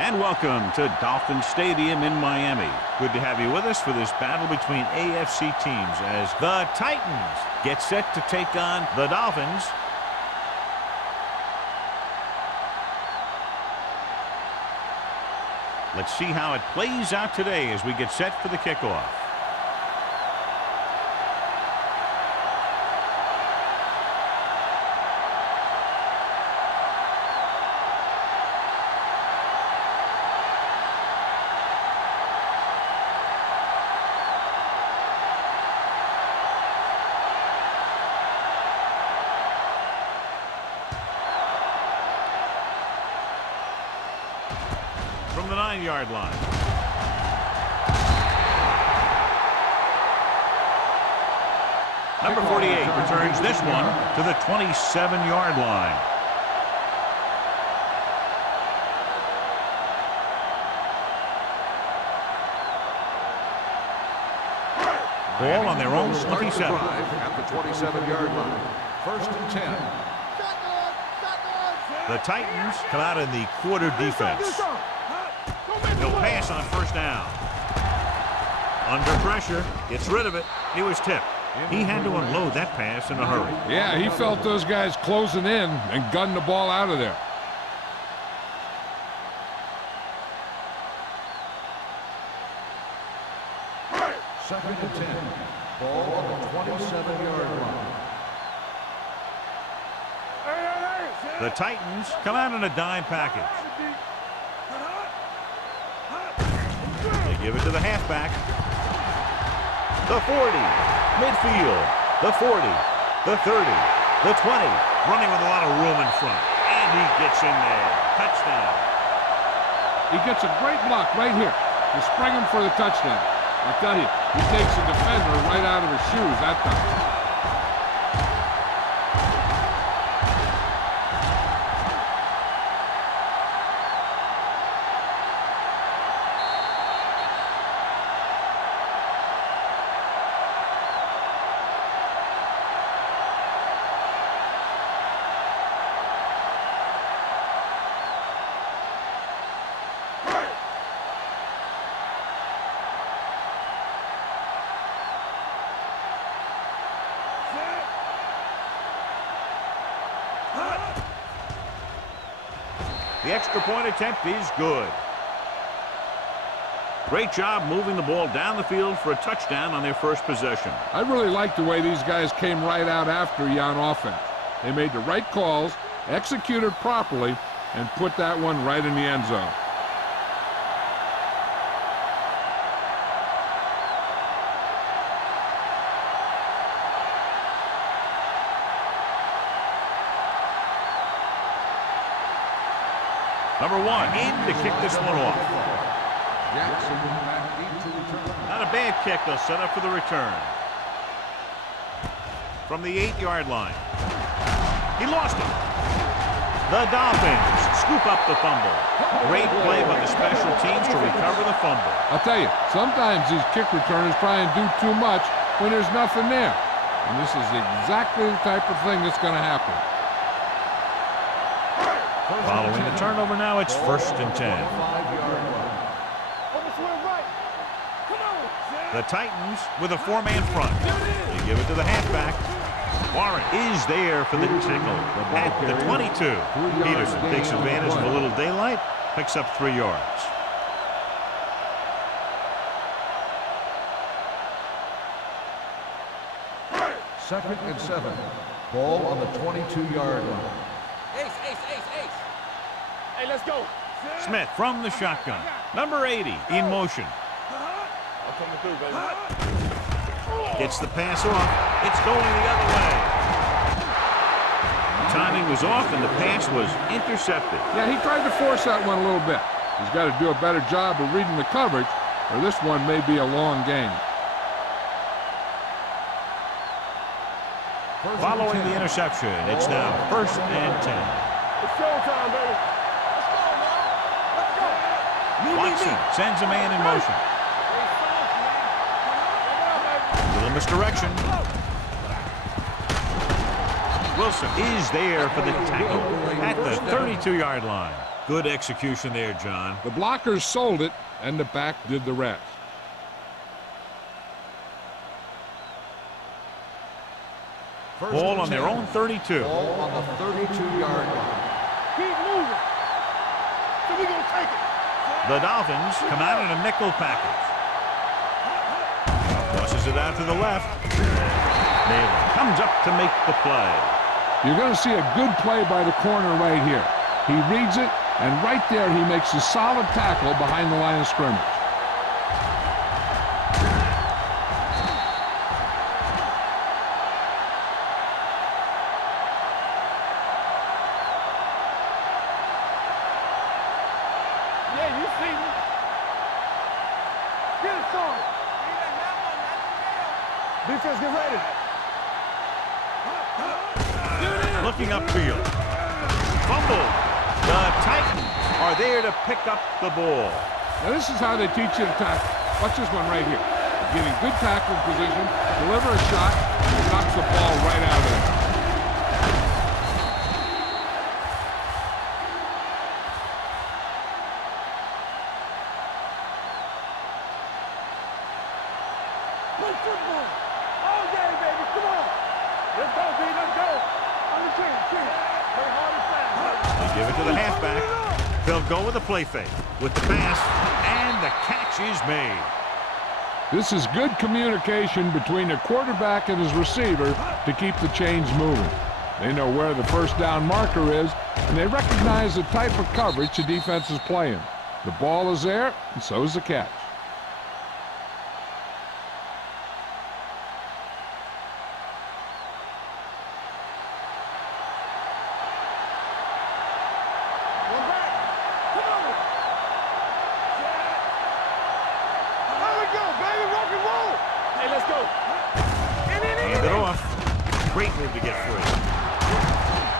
And welcome to Dolphin Stadium in Miami. Good to have you with us for this battle between AFC teams as the Titans get set to take on the Dolphins. Let's see how it plays out today as we get set for the kickoff. From the 9-yard line. Number 48 returns this one to the 27-yard line. Ball on their own 27. At the 27-yard line. 1st and 10. The Titans come out in the quarter defense. He'll pass on 1st down. Under pressure, gets rid of it. He was tipped. He had to unload that pass in a hurry. Yeah, he felt those guys closing in and gunned the ball out of there. Second and 10. Ball on the 27-yard line. The Titans come out in a dime package. They give it to the halfback. The 40, midfield, the 40, the 30, the 20, running with a lot of room in front. And he gets in there. Touchdown. He gets a great block right here to spring him for the touchdown. I tell you, he takes the defender right out of his shoes that time. The extra point attempt is good. Great job moving the ball down the field for a touchdown on their first possession. I really like the way these guys came right out after you on offense. They made the right calls, executed properly, and put that one right in the end zone. Number 1 in to kick this one off. Not a bad kick. They'll set up for the return. From the 8-yard line. He lost it. The Dolphins scoop up the fumble. Great play by the special teams to recover the fumble. I'll tell you, sometimes these kick returners try and do too much when there's nothing there. And this is exactly the type of thing that's going to happen. Following the turnover now, it's 1st and 10. The Titans with a 4-man front. They give it to the halfback. Warren is there for the tackle at the 22. Peterson takes advantage of a little daylight, picks up 3 yards. Second and 7. Ball on the 22-yard line. Ace. Hey, let's go. Smith from the shotgun. Number 80 in motion. I'm coming through, baby. Gets the pass off. It's going the other way. The timing was off and the pass was intercepted. Yeah, he tried to force that one a little bit. He's got to do a better job of reading the coverage, or this one may be a long game. Following the interception, it's now 1st and 10. It's showtime, baby. Let's go. Watson sends a man in motion. Little misdirection. Wilson is there for the tackle at the 32-yard line. Good execution there, John. The blockers sold it, and the back did the rest. Ball on their own 32. Ball on the 32-yard line. Keep moving. So we gonna take it. The Dolphins come out in a nickel package. Tosses it out to the left. Naylor comes up to make the play. You're going to see a good play by the corner right here. He reads it, and right there he makes a solid tackle behind the line of scrimmage. Yeah, you see me. Get it started. Defense, get ready. Looking upfield. Fumble. The Titans are there to pick up the ball. Now this is how they teach you to tackle. Watch this one right here. Get in good tackle position, deliver a shot, and knocks the ball right out of there. Play football. All day, baby. Come on. Let's go, B. Let's go. On the chin. Play hard and fast. They give it to the halfback. They'll go with the play fake. With the pass, and the catch is made. This is good communication between the quarterback and his receiver to keep the chains moving. They know where the first down marker is, and they recognize the type of coverage the defense is playing. The ball is there, and so is the catch. One back. Come on. There we go, baby. Rock and roll. Hey, let's go. Hand it off. Great move to get free.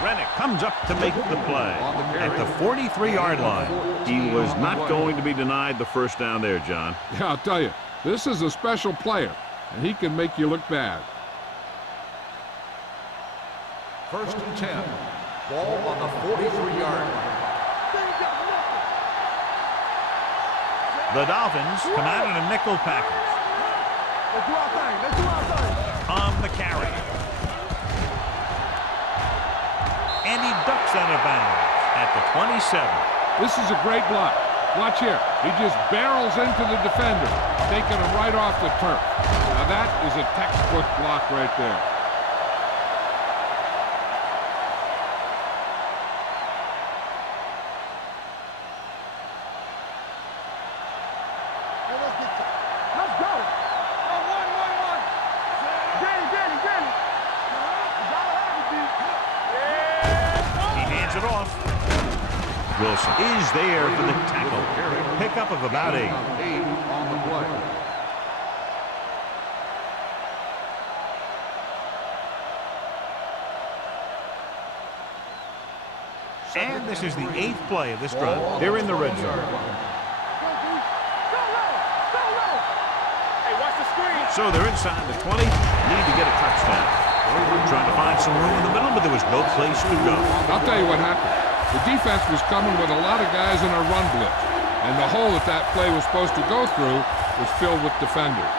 Rennick comes up to make the play at the 43-yard line. He was not going to be denied the first down there, John. Yeah, I'll tell you, this is a special player, and he can make you look bad. 1st and 10. Ball on the 43-yard line. The Dolphins come out in a nickel package. Let's do our thing. Let's do our thing. On the carry. And he ducks out of bounds at the 27. This is a great block. Watch here. He just barrels into the defender, taking him right off the turf. Now that is a textbook block right there. Hey, let's go. One. Danny. He hands it off. Wilson is there for the tackle. Pickup of about 8. 8 on the play. And this is the 8th play of this drive. They're in the red zone. Hey, watch the screen. So they're inside the 20. Need to get a touchdown. Trying to find some room in the middle, but there was no place to go. I'll tell you what happened. The defense was coming with a lot of guys in a run blitz, and the hole that play was supposed to go through was filled with defenders.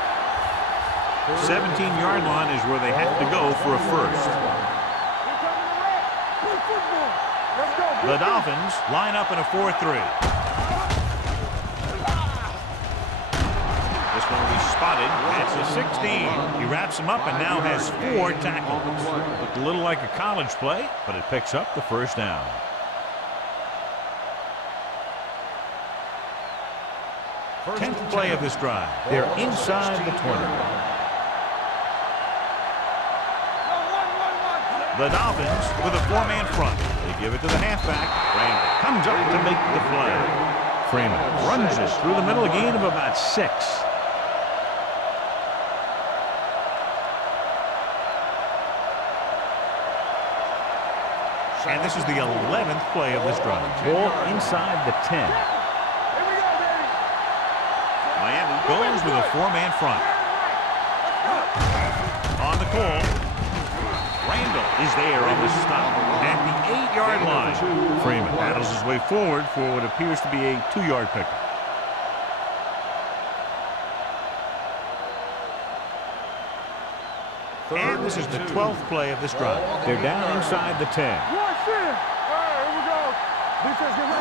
17-yard line is where they have to go for a first. The Dolphins line up in a 4-3. This one will be spotted. That's a 16. He wraps him up and now has 4 tackles. Looked a little like a college play, but it picks up the first down. 10th play of this drive. They're inside the 20. The Dolphins with a 4-man front. They give it to the halfback. Randall comes up to make the play. Freeman runs it through the middle, a gain of about 6. And this is the 11th play of this drive. Ball inside the 10. Miami goes with a 4-man front. On the call. Randall is there on the stop at the 8-yard line. line. Freeman battles his way forward for what appears to be a 2-yard pickup. And this is the 12th play of this drive. They're down inside the 10.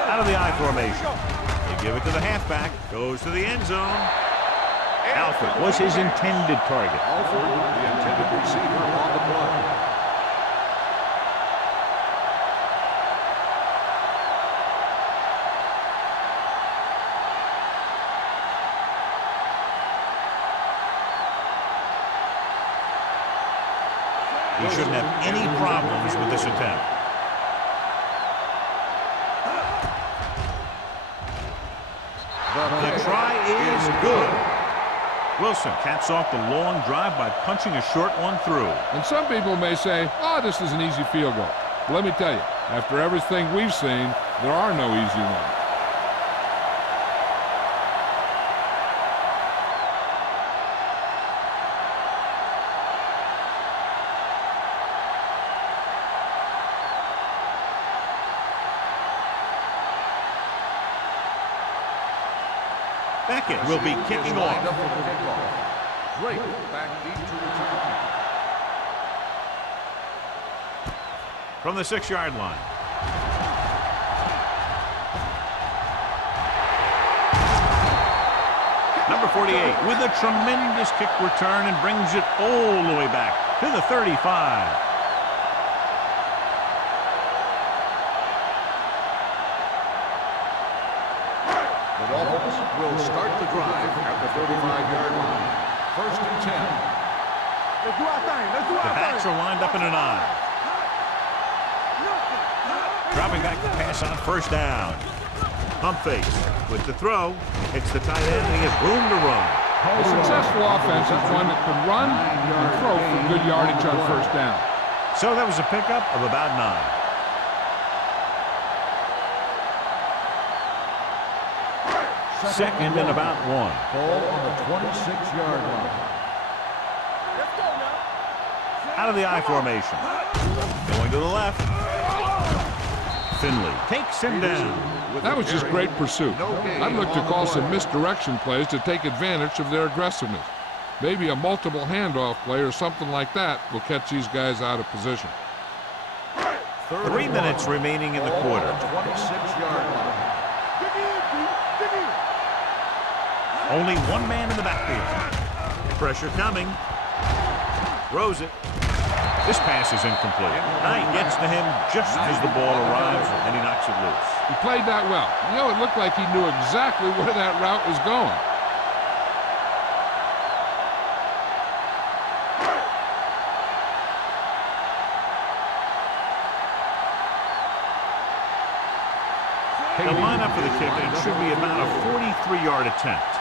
Out of the I formation. They give it to the halfback. Goes to the end zone. Alford was his intended target. Alford, the intended receiver on the play. He shouldn't have any problems with this attempt. The try is good. Wilson caps off the long drive by punching a short one through. And some people may say, oh, this is an easy field goal. But let me tell you, after everything we've seen, there are no easy ones. Beckett will be kicking off. Drake back deep to return. From the 6-yard line. Number 48 with a tremendous kick return and brings it all the way back to the 35. The Dolphins will start the drive at the 35-yard line. 1st and 10. Let's do our thing. Let's do our The thing. backs are lined up in an I. Dropping back the pass on 1st down. Pump fake with the throw. It's the tight end and he has room to run. A successful offense is one that can run and throw for good yardage on 1st down. So that was a pickup of about 9. Second and about 1. Ball on the 26-yard line. Let's go now. Out of the I formation. Going to the left. Finley takes him down. That was just great pursuit. I'd look to call some misdirection plays to take advantage of their aggressiveness. Maybe a multiple handoff play or something like that will catch these guys out of position. 3 minutes remaining in the quarter. 26-yard line. Only one man in the backfield. Pressure coming. Throws it. This pass is incomplete. Knight gets to him just as the ball arrives and he knocks it loose. He played that well. You know, it looked like he knew exactly where that route was going. The lineup for the kick, and it should be about a 43-yard attempt.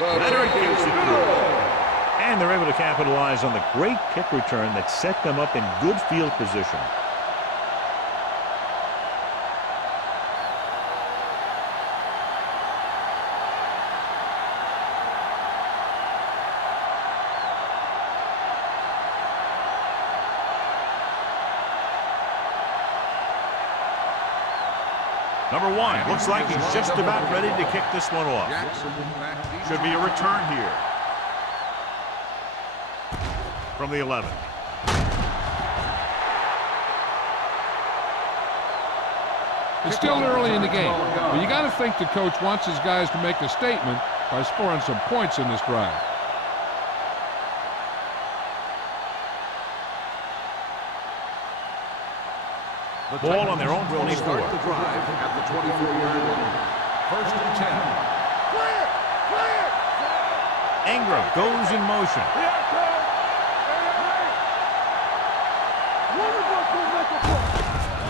Leonard gives it through. And they're able to capitalize on the great kick return that set them up in good field position. Number 1 looks like he's just about ready to kick this one off. Should be a return here. From the 11. It's still early in the game, but you got to think the coach wants his guys to make a statement by scoring some points in this drive. Ball on their own 24. Start the drive at the 24-yard line. 1st and 10. Clear! Clear! Ingram goes in motion.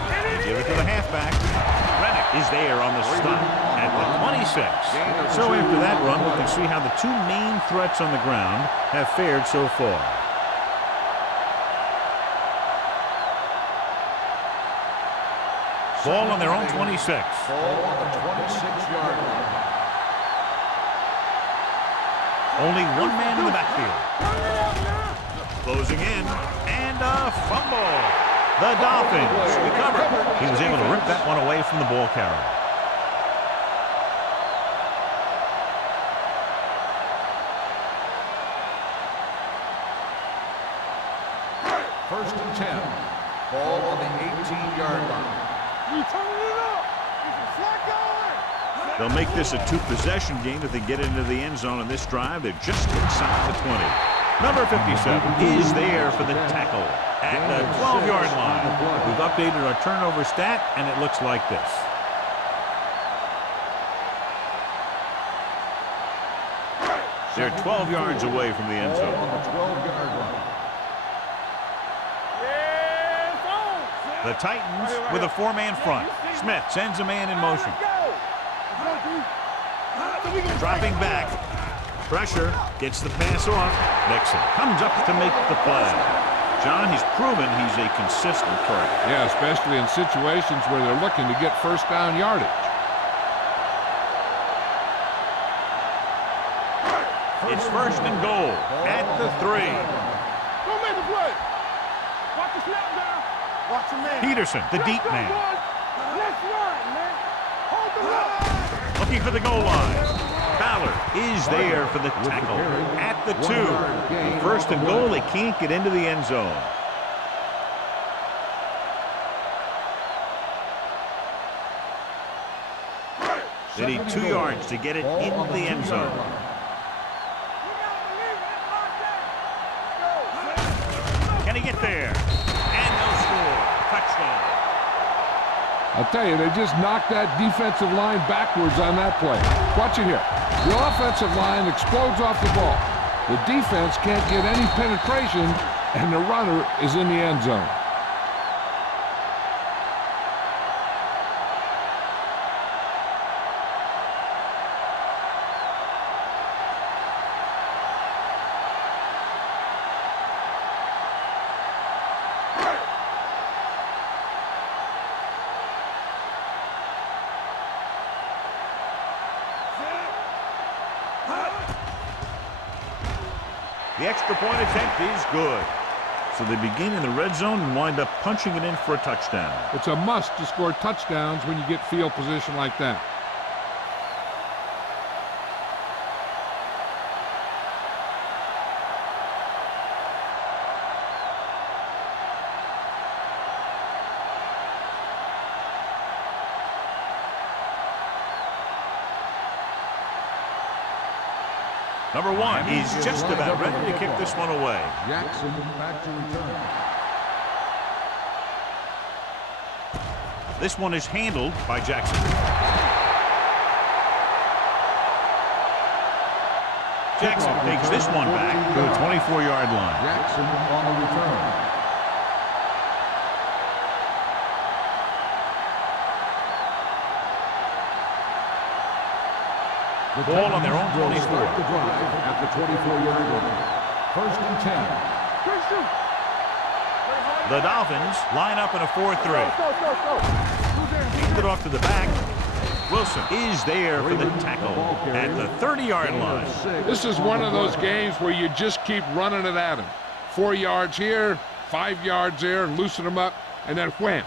They give it to the halfback. Rennick is there on the stop at the 26. So after that run, we can see how the 2 main threats on the ground have fared so far. Ball on their own 26. Ball on the 26-yard line. Only one man in the backfield. Closing in, And a fumble. The Dolphins recover. He was able to rip that one away from the ball carrier. First and 10. Ball on the 18-yard line. You turning it up. It's a flat going. They'll make this a two-possession game if they get into the end zone in this drive. They're just inside the 20. Number 57 is there for the tackle at the 12-yard line. We've updated our turnover stat, and it looks like this. They're 12 yards away from the end zone. On the 12-yard line. The Titans with a four-man front. Smith sends a man in motion. Dropping back. Pressure. Gets the pass off. Nixon comes up to make the play. John, he's proven he's a consistent player. Yeah, especially in situations where they're looking to get first down yardage. It's first and goal at the 3. Don't make the play. Watch the snap down. Watch the man. Peterson, the deep man. Let's run, man. Hold the rock. Looking for the goal line. Ballard is there for the tackle at the 2. First and goal, they can't get into the end zone. They need 2 yards to get it into the end zone. Can he get there? And they'll score. Touchdown. I'll tell you, they just knocked that defensive line backwards on that play. Watch it here. The offensive line explodes off the ball. The defense can't get any penetration, and the runner is in the end zone. The extra point attempt is good. So they begin in the red zone and wind up punching it in for a touchdown. It's a must to score touchdowns when you get field position like that. Number 1 is just about ready to kick this one away. Jackson back to return. This one is handled by Jackson. Jackson takes this one back to the 24-yard line. Jackson on the return. The ball on their own 24. Start the drive at the 24-yard line. First and 10. The Dolphins line up in a 4-3. Hand it off to the back. Wilson is there for the tackle at the 30-yard line. This is one of those games where you just keep running it at him. 4 yards here, 5 yards there, loosen them up, and then wham.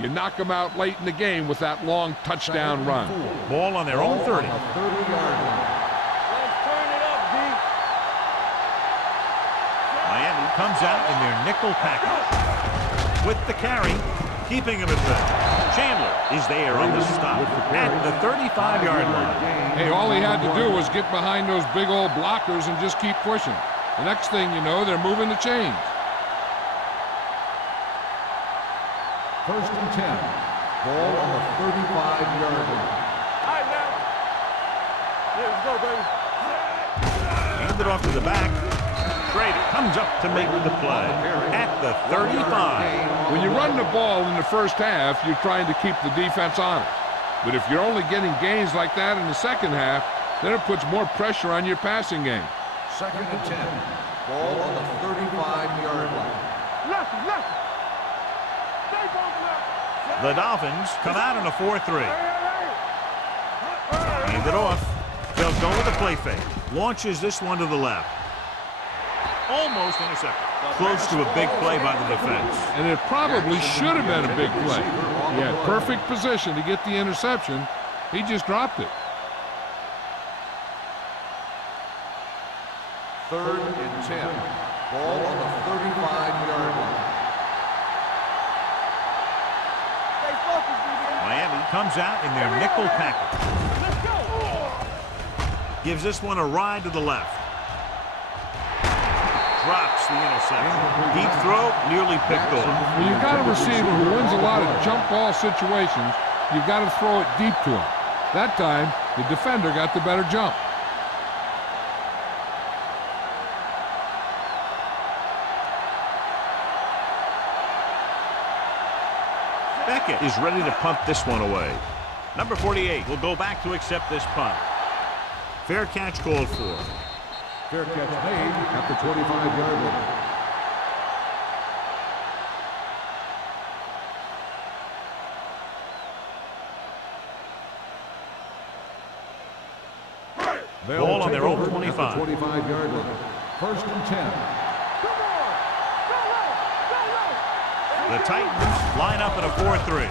You knock them out late in the game with that long touchdown run. Ball on their own 30. 30-yard line. Let's turn it up, D. Miami comes out in their nickel package. With the carry, keeping him at bay. Chandler is there on the stop at the 35-yard line. Hey, all he had to do was get behind those big old blockers and just keep pushing. The next thing you know, they're moving the chains. First and 10. Ball on the 35-yard line. All right, now. Yeah, let's go, baby. Hand it off to the back. Schrader comes up to make the play at the 35. When you run the ball in the first half, you're trying to keep the defense honest. But if you're only getting gains like that in the second half, then it puts more pressure on your passing game. Second and 10. Ball on the 35-yard line. Left. The Dolphins come out in a 4-3. Hand it off. They'll go with a play fake. Launches this one to the left. Almost intercepted. Close to a big play by the defense. And it probably should have been a big play. He had perfect position to get the interception. He just dropped it. 3rd and 10. Ball on the 35-yard line. Stay focused, DB. Miami comes out in their nickel package. Let's go. Gives this one a ride to the left. Drops the interception. Deep throw, nearly picked off. When you've got a receiver who wins a lot of jump ball situations, you've got to throw it deep to him. That time, the defender got the better jump. Beckett is ready to punt this one away. Number 48 will go back to accept this punt. Fair catch called for. Fair catch made at the 25-yard line. Ball on their own 25. 25-yard line. 1st and 10. The Titans line up in a 4-3.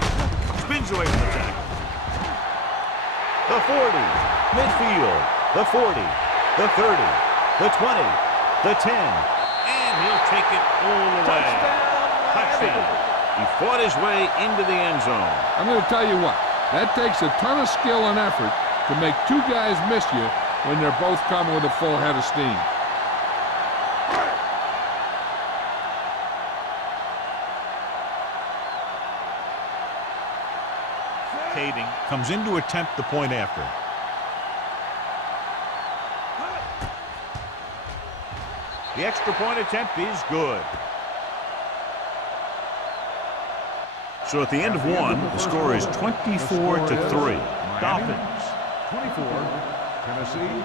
Spins away from the tackle. The 40, midfield, the 40, the 30, the 20, the 10, and he'll take it all the way. Touchdown. He fought his way into the end zone. I'm going to tell you what, that takes a ton of skill and effort to make two guys miss you when they're both coming with a full head of steam. Kading comes in to attempt the point after. The extra point attempt is good. So at the end of one, the score is 24-3. Dolphins. 24. Tennessee.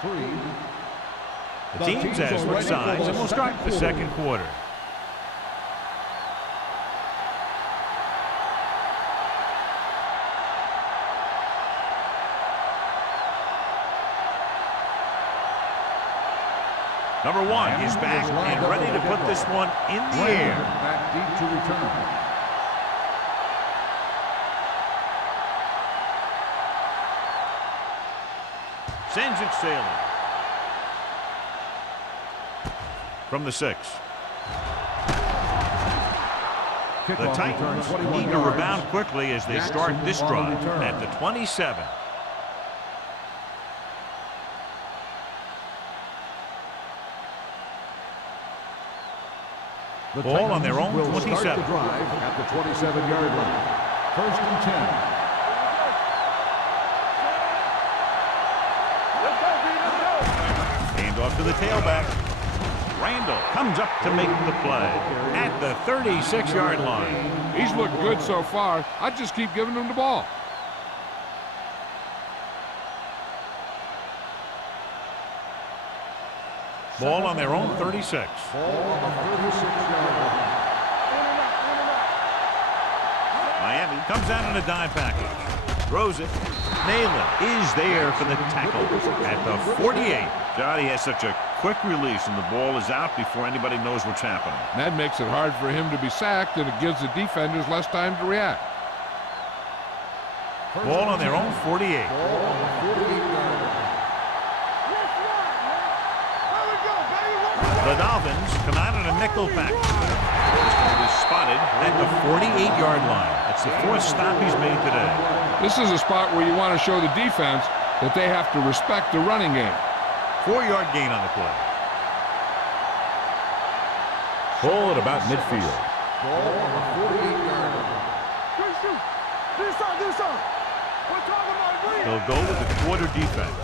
3. The teams as switch sides, and we'll start the second quarter. Number 1 is back and ready to put this one in the air. Back deep to return. Sends it sailing. From the 6. The Titans need to rebound quickly as they start this drive at the 27. Ball on their own 27. Start the drive at the 27-yard line. 1st and 10. Hand off to the tailback. Randall comes up to make the play at the 36-yard line. He's looked good so far. I'd just keep giving him the ball. Ball on their own 36. Ball on the 36-yard line. Miami comes out in a dime package. Throws it. Nayland is there for the tackle at the 48. Johnny has such a quick release, and the ball is out before anybody knows what's happening. That makes it hard for him to be sacked, and it gives the defenders less time to react. Ball on their own 48. Ball on the 48-yard line. The Dolphins come out in a nickel package. This one is spotted at the 48-yard line. That's the 4th stop he's made today. This is a spot where you want to show the defense that they have to respect the running game. 4-yard gain on the play. Ball at about midfield. Ball on the 48-yard line. He'll go with the quarter defense.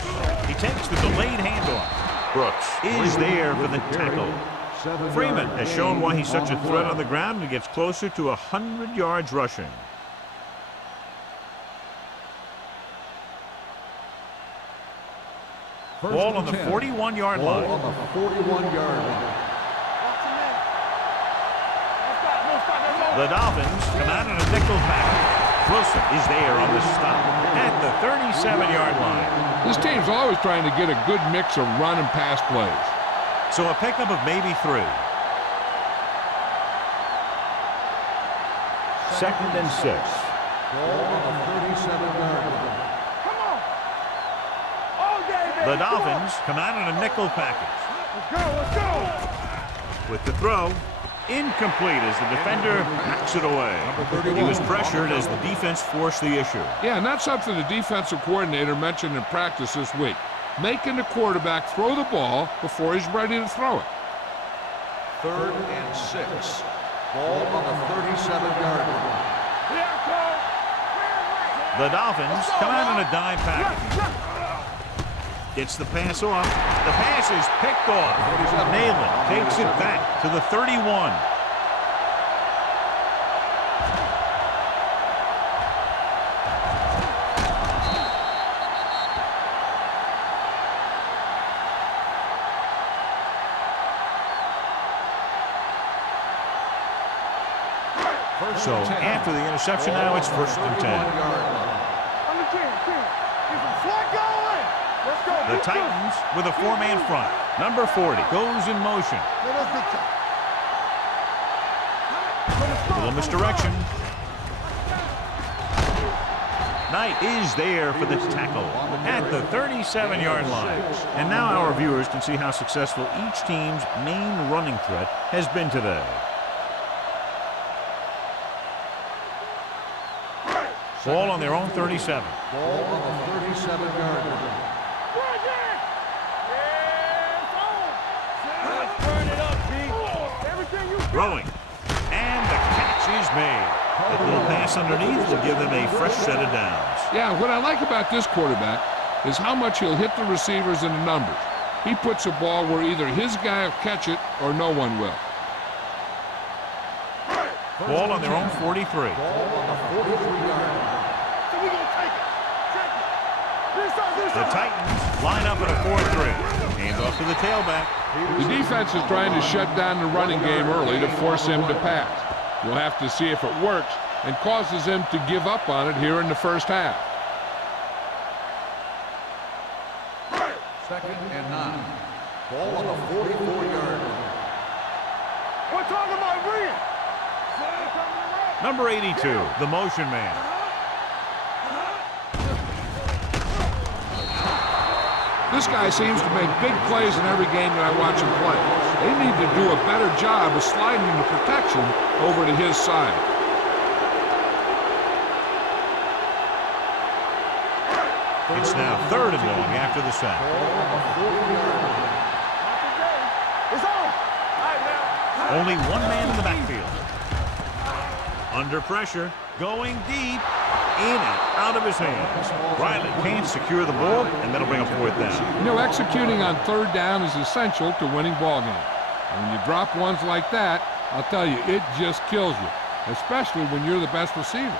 He takes the delayed handoff. Brooks is there for the tackle. Freeman has shown why he's such a threat on the ground and gets closer to 100 yards rushing. Ball on the 41-yard line. Ball on the 41-yard line. The Dolphins come out in a nickel package. Wilson is there on the stop at the 37-yard line. This team's always trying to get a good mix of run and pass plays. So a pickup of maybe 3. 2nd and 6. Ball on the 37-yard line. Come on. All day, baby. The Dolphins come out in a nickel package. Let's go, let's go. With the throw, incomplete as the defender knocks it away. He was pressured as the defense forced the issue. Yeah, and that's something the defensive coordinator mentioned in practice this week. Making the quarterback throw the ball before he's ready to throw it. 3rd and 6. Ball on the 37-yard line. Here, Cole. The Dolphins come out in a dime package. Gets the pass off. The pass is picked off. Nayland takes it back to the 31. So after the interception, now it's 1st and 10. On the 10. Get some slot going. Let's go. The Titans with a 4-man front. Number 40 goes in motion. Little misdirection. Knight is there for the tackle at the 37-yard line. And now our viewers can see how successful each team's main running threat has been today. Ball on their own 37. Ball on the 37-yard line. Throwing. And the catch is made. That little pass underneath will give them a fresh set of downs. Yeah, what I like about this quarterback is how much he'll hit the receivers in the numbers. He puts a ball where either his guy will catch it or no one will. Ball on their own 43. Ball on the 43-yard line. The Titans line up at a 4-3. Hands off to the tailback. The defense is trying to shut down the running game early to force him to pass. We'll have to see if it works and causes him to give up on it here in the first half. 2nd and 9. Ball on the 44-yard line. We're talking about bringing. Number 82, the motion man. This guy seems to make big plays in every game that I watch him play. They need to do a better job of sliding the protection over to his side. It's now 3rd and long after the sack. Only one man in the backfield. Under pressure, going deep, in and out of his hands. Riley can't secure the ball, and that'll bring a 4th down. You know, executing on 3rd down is essential to winning ball games. And when you drop ones like that, I'll tell you, it just kills you, especially when you're the best receiver.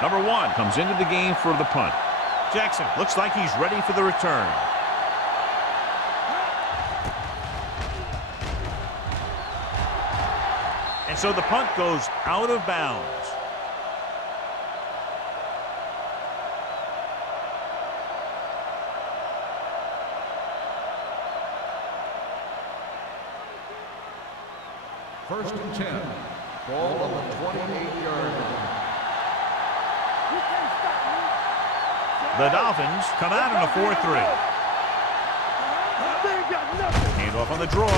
Number 1 comes into the game for the punt. Jackson looks like he's ready for the return. And so the punt goes out of bounds. First and 10. Ball on the 28-yard line. The Dolphins come out in a 4-3. Hand off on the draw.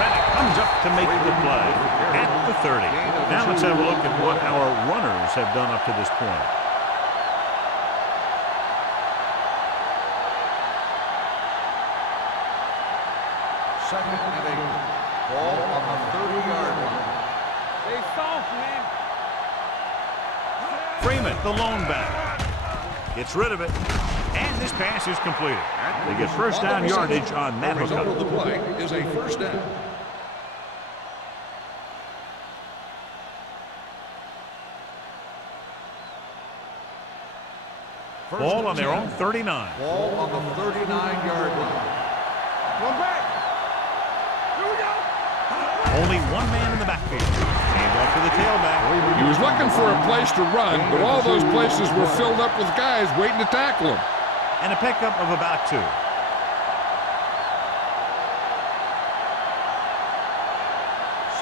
Reddick comes up to make the play at the 30. Now let's have a look at what our runners have done up to this point. Second and 8. Ball on the 30-yard line. Stay soft, man. Freeman, the lone back, gets rid of it, and this pass is completed. They get first down yardage on that The result hookup. of the play is a first down. Ball on their own 39. Ball on the 39-yard line. One back. Here we go. Only one man in the backfield. Hand off to the tailback. He was looking for a place to run, but all those places were filled up with guys waiting to tackle him. And a pickup of about 2.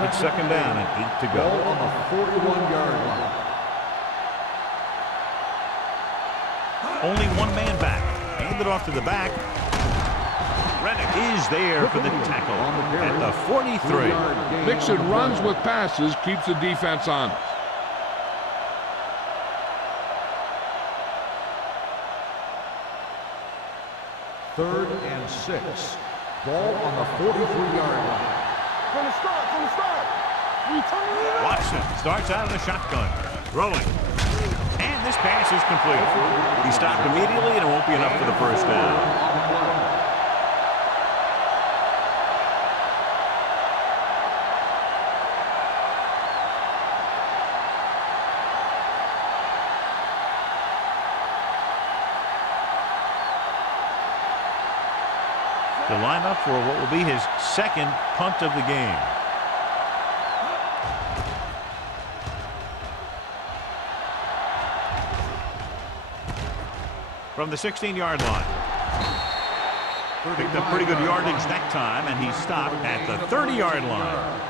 It's second down and 8 to go. Ball on the 41-yard line. Only one man back. Hand it off to the back. Rennick is there for the tackle at the 43. Mixon runs with passes, keeps the defense honest. Third and 6. Ball on the 43-yard line. From the start, from the start. You turn it up. Watson starts out of the shotgun. Throwing. And this pass is complete. He stopped immediately and it won't be enough for the first down. To line up for what will be his second punt of the game. From the 16-yard line. Picked up pretty good yardage that time, and he stopped at the 30-yard line.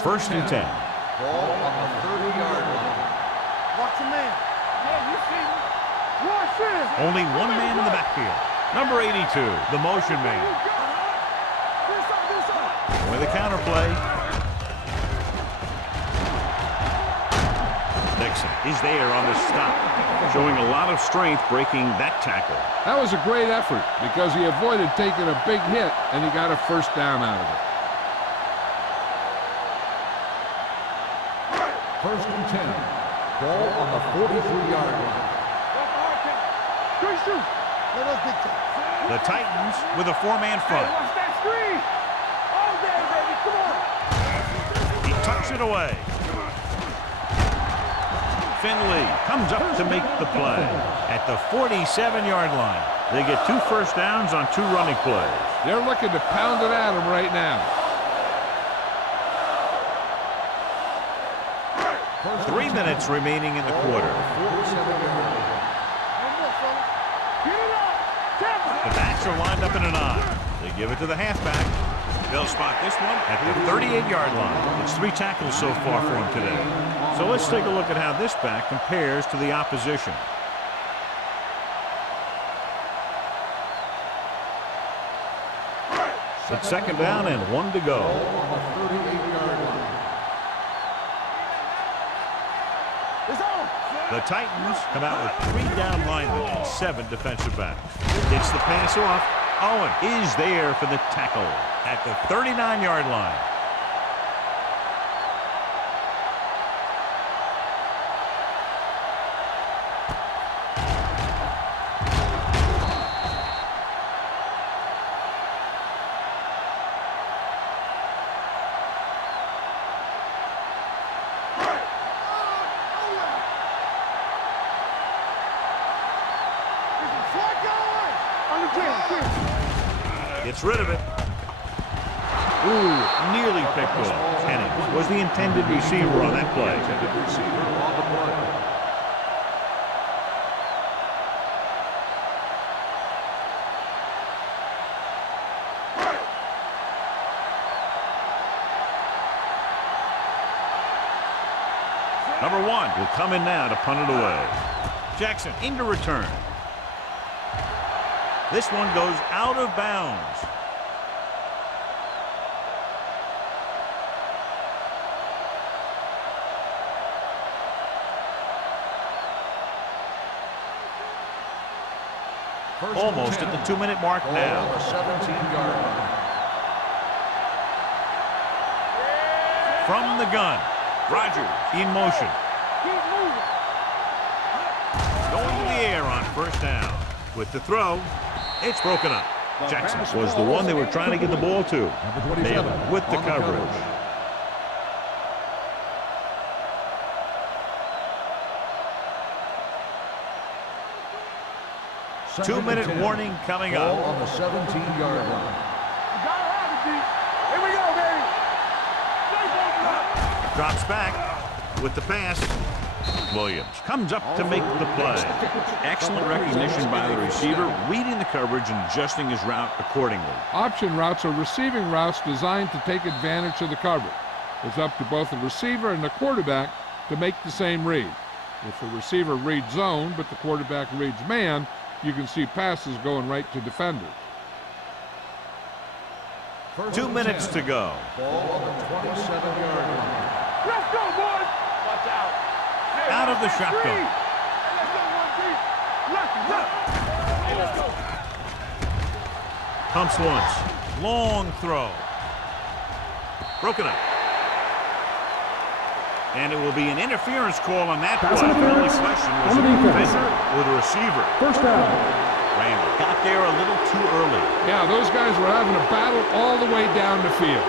First and 10. Ball on the 30-yard line. Watch your man. Yeah, you see me. Watch this. Only one man in the backfield. Number 82, the motion man. With a counter play. Nixon is there on the stop, showing a lot of strength breaking that tackle. That was a great effort because he avoided taking a big hit and he got a first down out of it. First and 10. Ball on the 43-yard line. The Titans with a four-man front. Watch that screen. All day, baby. Come on. He tucks it away. Finley comes up to make the play at the 47-yard line. They get 2 first downs on 2 running plays. They're looking to pound it at him right now. 3 minutes remaining in the quarter. The backs are lined up in an I. They give it to the halfback. They'll spot this one at the 38-yard line. It's 3 tackles so far for him today. So let's take a look at how this back compares to the opposition. It's second down and 1 to go. The Titans come out with 3 down linemen and 7 defensive backs. It's the pass off. Owen is there for the tackle at the 39-yard line. Gets rid of it. Ooh, nearly picked off. Hennings was the intended receiver on that play. Number 1 will come in now to punt it away. Jackson into return. This one goes out of bounds. Almost at the 2-minute mark now. 17-yard line. From the gun, Rodgers in motion. Going to the air on first down. With the throw, it's broken up. Jackson was the one they were trying to get the ball to. Nailed it with the coverage. Two-minute warning coming up. On the 17-yard line. Here we go, baby. Drops back with the pass. Williams comes up to make the play. Excellent recognition by the receiver, reading the coverage and adjusting his route accordingly. Option routes are receiving routes designed to take advantage of the coverage. It's up to both the receiver and the quarterback to make the same read. If the receiver reads zone, but the quarterback reads man, you can see passes going right to defenders. 2 minutes to go. Ball on the 27-yard line. Let's go, boys. Watch out. Out of the shotgun. Let's go, 1-3. Let's go. Pumps once. Long throw. Broken up. And it will be an interference call on that play. The only question was it the defender or the receiver. First down. Randall got there a little too early. Yeah, those guys were having a battle all the way down the field.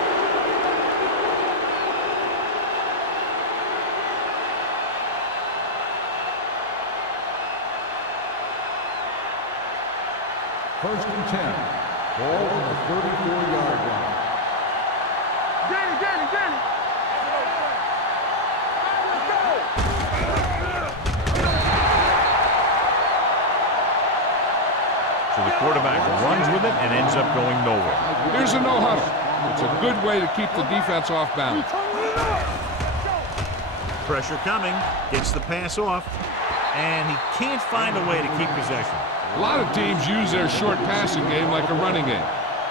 First and 10. Ball on the 34-yard line. Get it. Let's go. So the quarterback runs with it and ends up going nowhere. Here's a no huddle. It's a good way to keep the defense off balance. Pressure coming. Gets the pass off. And he can't find a way to keep possession. A lot of teams use their short passing game like a running game.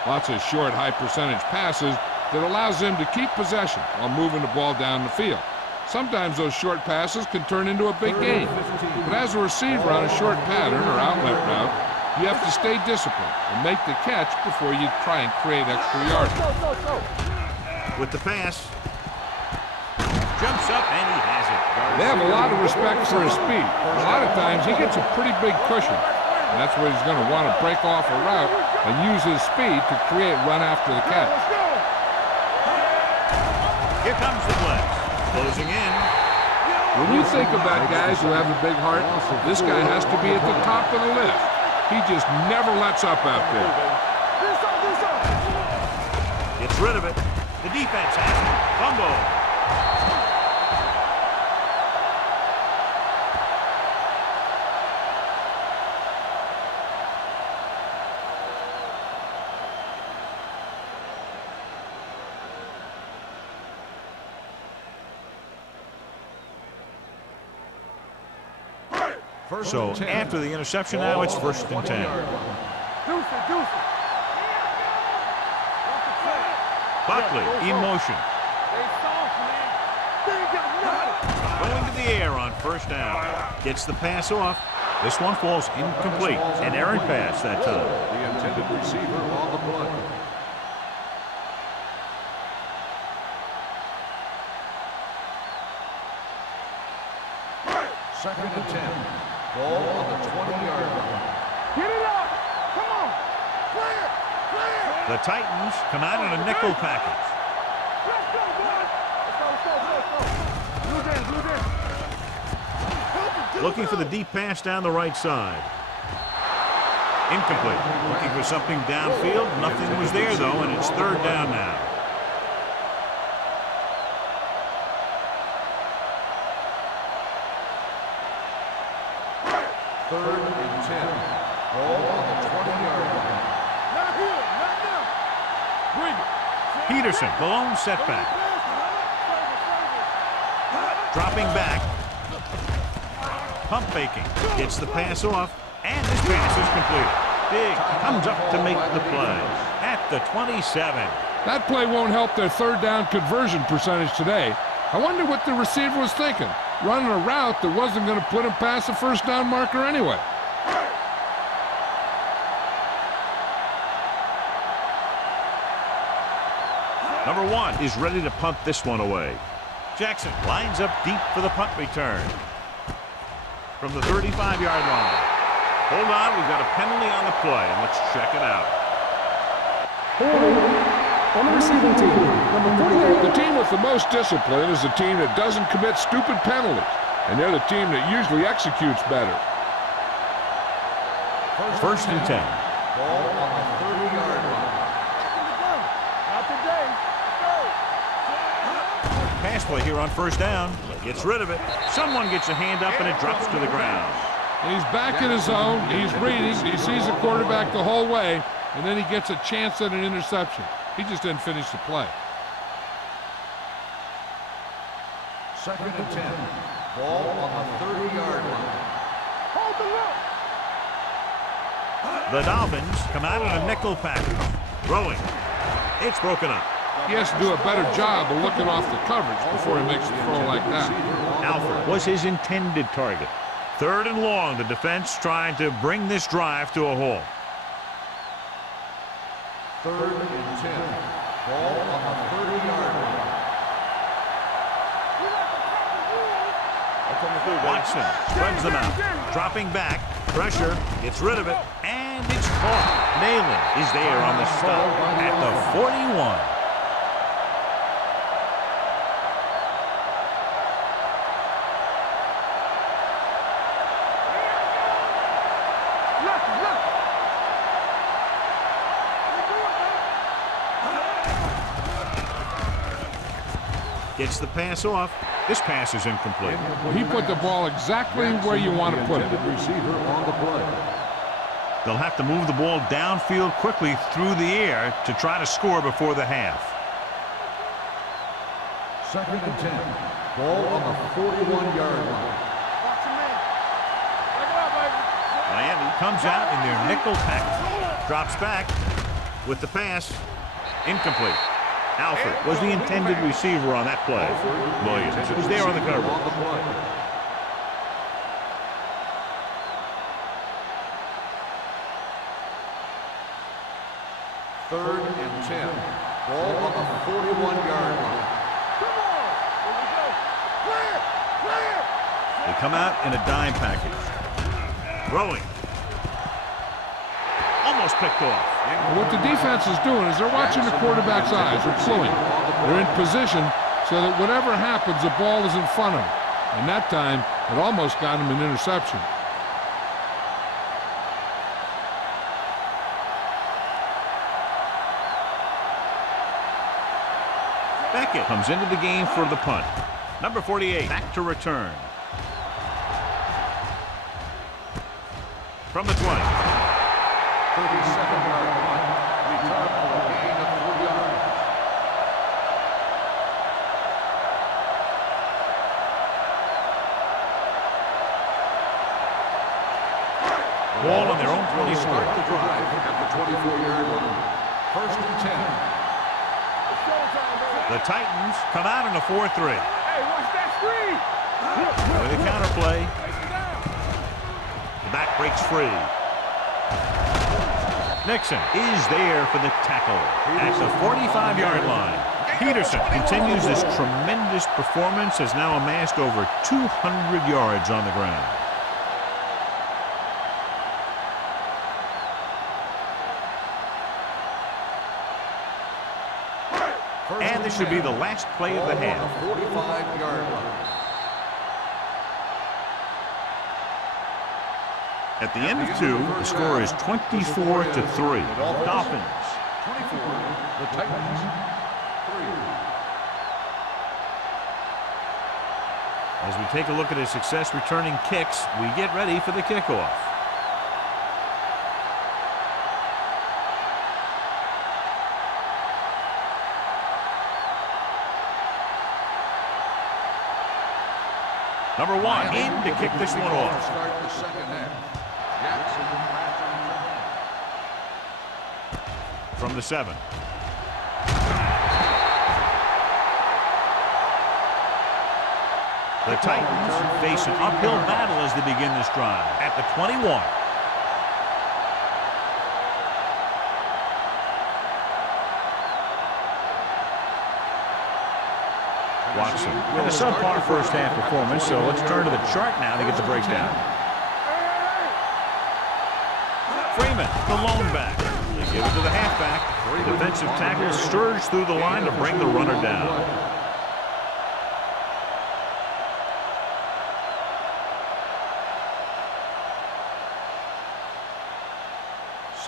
Lots of short, high-percentage passes that allows them to keep possession while moving the ball down the field. Sometimes those short passes can turn into a big game. But as a receiver on a short pattern or outlet route, you have to stay disciplined and make the catch before you try and create extra yardage. With the pass. Jumps up and he has it. They have a lot of respect for his speed. A lot of times he gets a pretty big cushion. And that's where he's going to want to break off a route and use his speed to create run after the catch. Here comes the blitz. Closing in. When you think about guys who have a big heart, this guy has to be at the top of the list. He just never lets up out there. Gets rid of it. The defense has it. Fumble. So after the interception, now it's first and 10. Buckley in motion. Going to the air on first down. Gets the pass off. This one falls incomplete. An errant pass that time. The intended receiver on the play. Second and 10. Ball on the 20-yard line. Get it up. Come on. Clear. The Titans come out in a nickel package. Let's go, boys. Let's go. Blue. Looking for the deep pass down the right side. Incomplete. Looking for something downfield. Nothing was there, though, and it's third down now. Third and 10. Ball on the 20-yard line. Not here. Not now. Bring it. Peterson, the lone setback. Dropping back. Pump faking. Gets the pass off. And this pass is complete. Big comes up to make the play at the 27. That play won't help their third down conversion percentage today. I wonder what the receiver was thinking, running a route that wasn't going to put him past the first down marker anyway. Number 1 is ready to punt this one away. Jackson lines up deep for the punt return. From the 35-yard line. Hold on, we've got a penalty on the play, and let's check it out. On the receiving team, number 48. The team with the most discipline is the team that doesn't commit stupid penalties, and they're the team that usually executes better. First and 10. Ball on the 30-yard line. Not today. Let's go. pass play here on first down. Gets rid of it. Someone gets a hand up and it drops to the ground. He's back in his zone. He's reading. He sees the quarterback the whole way, and then he gets a chance at an interception. He just didn't finish the play. 2nd and 10. Ball on the 30-yard line. Hold the look. The Dolphins come out in a nickel package. Throwing. It's broken up. He has to do a better job of looking off the coverage before he makes a throw like that. Alford was his intended target. 3rd and long, the defense trying to bring this drive to a halt. 3rd and 10. Ball on the 30-yard line. Watson spreads them out. Dropping back. Pressure. Gets rid of it. And it's caught. Nalen is there on the stop at the 41. Gets the pass off. This pass is incomplete. Well, he put the ball exactly where you want to put it. Receiver on the play. They'll have to move the ball downfield quickly through the air to try to score before the half. 2nd and 10. Ball on the 41-yard line. Miami comes out in their nickel package. Drops back with the pass. Incomplete. Alford was the intended receiver on that play. Williams was there on the cover. 3rd and 10. Ball on the 41-yard line. Come on. Here we go. Clear. Clear. They come out in a dime package. Throwing. Almost picked off. What the defense is doing is they're watching the quarterback's eyes. They're cluing. They're in position so that whatever happens, the ball is in front of him. And that time, it almost got him an interception. Beckett comes into the game for the punt. Number 48 back to return. From the 20. 37-yard line. Return for a gain of 3 yards. Ball on their own 20 Start score. the drive at the 24-yard line. 1st and 10. The Titans come out in a 4-3. Hey, watch that screen. With a counterplay. The back breaks free. Nixon is there for the tackle at the 45-yard line. Peterson continues this tremendous performance, has now amassed over 200 yards on the ground. And this should be the last play of the half. 45-yard line. At the end of 2, the score is 24-3. Dolphins. 24. The Titans. 3. As we take a look at his success returning kicks, we get ready for the kickoff. Number 1 in to kick this one off. Start the second half. Jackson From the 7. The Titans face an uphill battle as they begin this drive at the 21. Watson in a subpar first half performance, so let's turn to the chart now to get the breakdown. Freeman, the lone back. They give it to the halfback. Defensive tackle surge through the line to bring the runner down.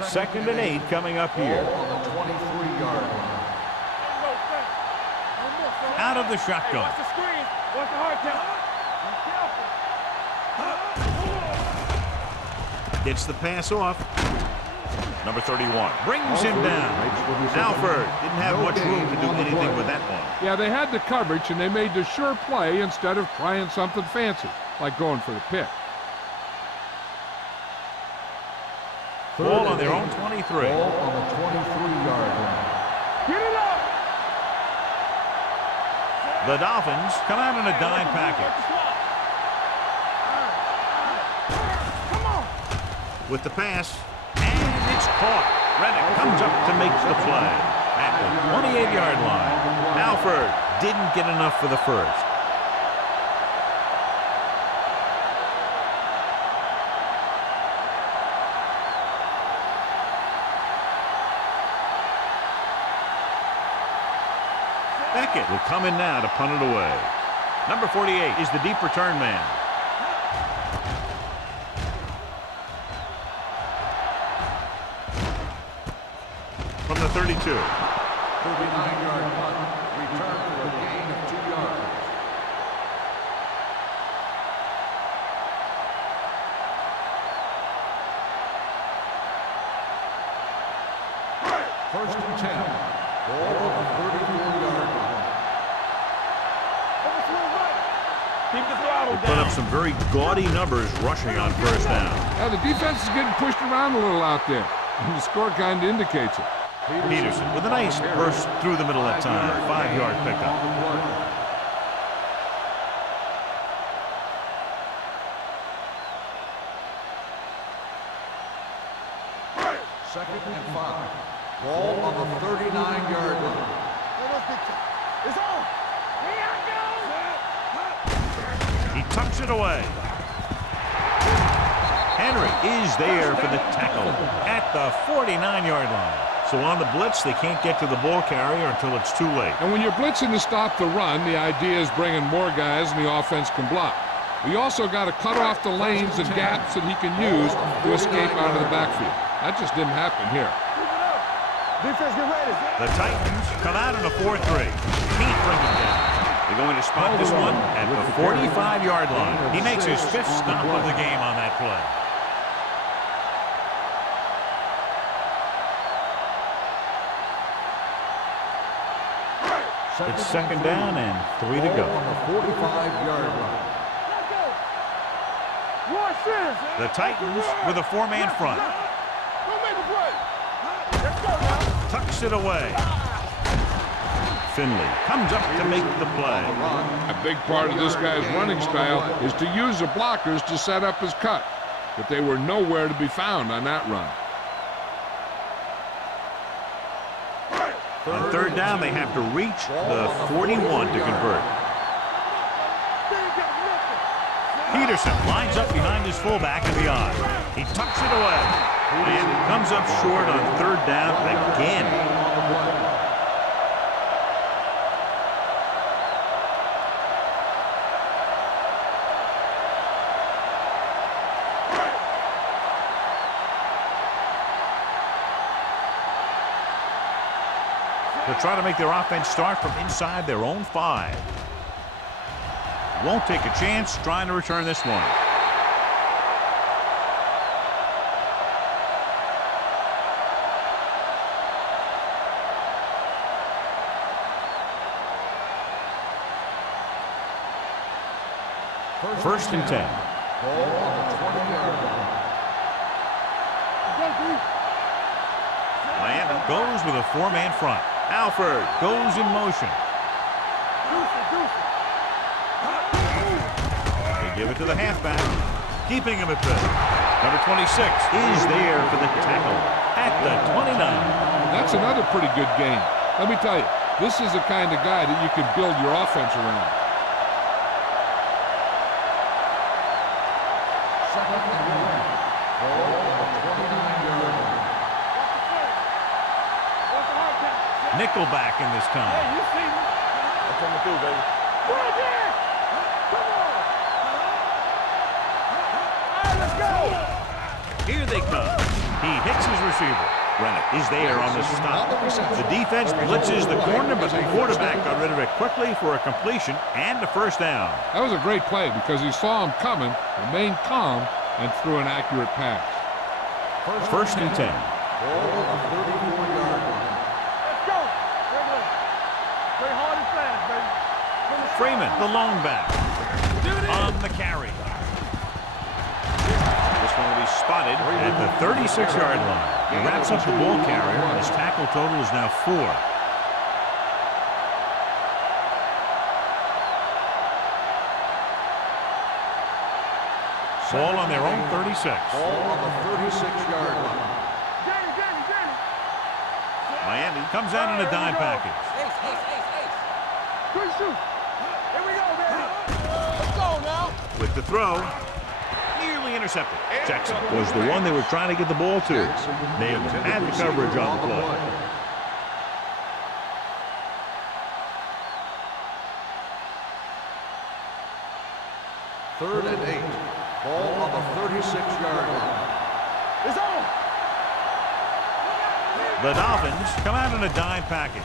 Second and 8 coming up here. on the 23-yard line. Out of the Hey, shotgun. watch the screen. Watch the hard count. Be careful. Gets the pass off. Number 31 brings him down. Alford didn't have much room to do anything with that one. Yeah, they had the coverage, and they made the sure play instead of trying something fancy, like going for the pick. Ball on their own 23. Ball on the 23-yard line. Get it up. The Dolphins come out in a dime package. Come on. With the pass, and it's caught. Reddick comes up to make the play. At the 28-yard line, Alford didn't get enough for the first. Beckett will come in now to punt it away. Number 48 is the deep return man. From the 32. 39-yard punt. Return for a gain of 2 yards. First and 10. Ball on the 34-yard line. Keep the throttle They put up some very gaudy numbers rushing on first down. Now, the defense is getting pushed around a little out there, and the score kind of indicates it. Peterson with a nice burst through the middle that time. 5-yard pickup. Second and 5. Ball on the 39-yard line. It's on. Here I go. He tucks it away. Henry is there for the tackle at the 49-yard line. So on the blitz, they can't get to the ball carrier until it's too late. And when you're blitzing to stop the run, the idea is bringing more guys and the offense can block. We also got to cut off the lanes and gaps that he can use to escape out of the backfield. That just didn't happen here. Defense, get ready. The Titans come out in a 4-3. Can't bring him down. They're going to spot this one at the 45-yard line. He makes his 5th stop of the game on that play. It's second down and 3 to go. Ball on the 45-yard line. Watch this. The Titans with a 4-man front. Don't make a play. Let's go now. Tucks it away. Finley comes up to make the play. A big part of this guy's running style is to use the blockers to set up his cut, but they were nowhere to be found on that run. On third down, they have to reach the 41 to convert. Peterson lines up behind his fullback and beyond. He tucks it away and comes up short on third down again. They'll try to make their offense start from inside their own 5. Won't take a chance trying to return this one. First and 10. Ball on the 20-yard line. Miami goes with a 4-man front. Alford goes in motion. They give it to the halfback, keeping him at bay. Number 26 is there for the tackle at the 29. That's another pretty good game. Let me tell you, this is the kind of guy that you can build your offense around. Second and 1. Ball on the 29-yard line. Nickelback in this time. Hey, you see me? I'm coming through, baby. Right there! Come on! All right, let's go! Here they come. He hits his receiver. Rennick is there on the stop. The defense blitzes the corner, but the quarterback got rid of it quickly for a completion and a first down. That was a great play because he saw him coming, remained calm, and threw an accurate pass. First and 10. Ball on the 34-yard line. Let's go. Play hard and fast, baby. Freeman, the lone back, on the carry. This one will be spotted at the 36-yard line. He wraps up the ball carrier, and his tackle total is now 4. Ball on their own 36. Ball on the 36-yard line. Danny. Miami comes out in a dime package. Quick shoot. Here we go, baby. Let's go now. With the throw, nearly intercepted. Jackson was the one they were trying to get the ball to. They had the coverage on the play. Third and 8. Ball on the 36-yard line. It's on. The Dolphins come out in a dime package.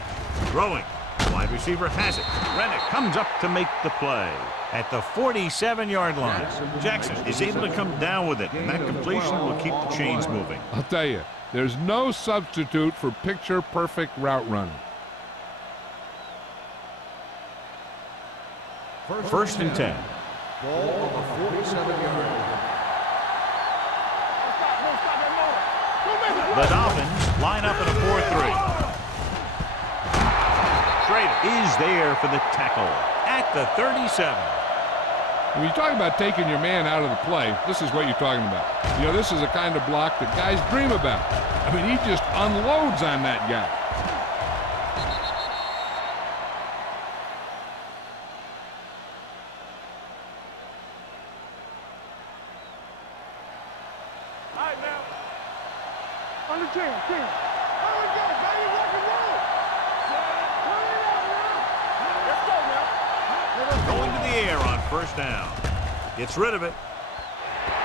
Throwing. Wide receiver has it. Rennick comes up to make the play. At the 47-yard line, Jackson is able to come down with it, and that completion will keep the chains moving. I'll tell you, there's no substitute for picture-perfect route running. First and 10. Ball on the 47-yard line. The Dolphins line up in a 4-3. Schrader is there for the tackle at the 37. When you talk about taking your man out of the play, this is what you're talking about. You know, this is the kind of block that guys dream about. I mean, he just unloads on that guy. All right, now. On the 10. Here we go, baby. Rock and roll. Let's go now. Going to the air on first down. Gets rid of it.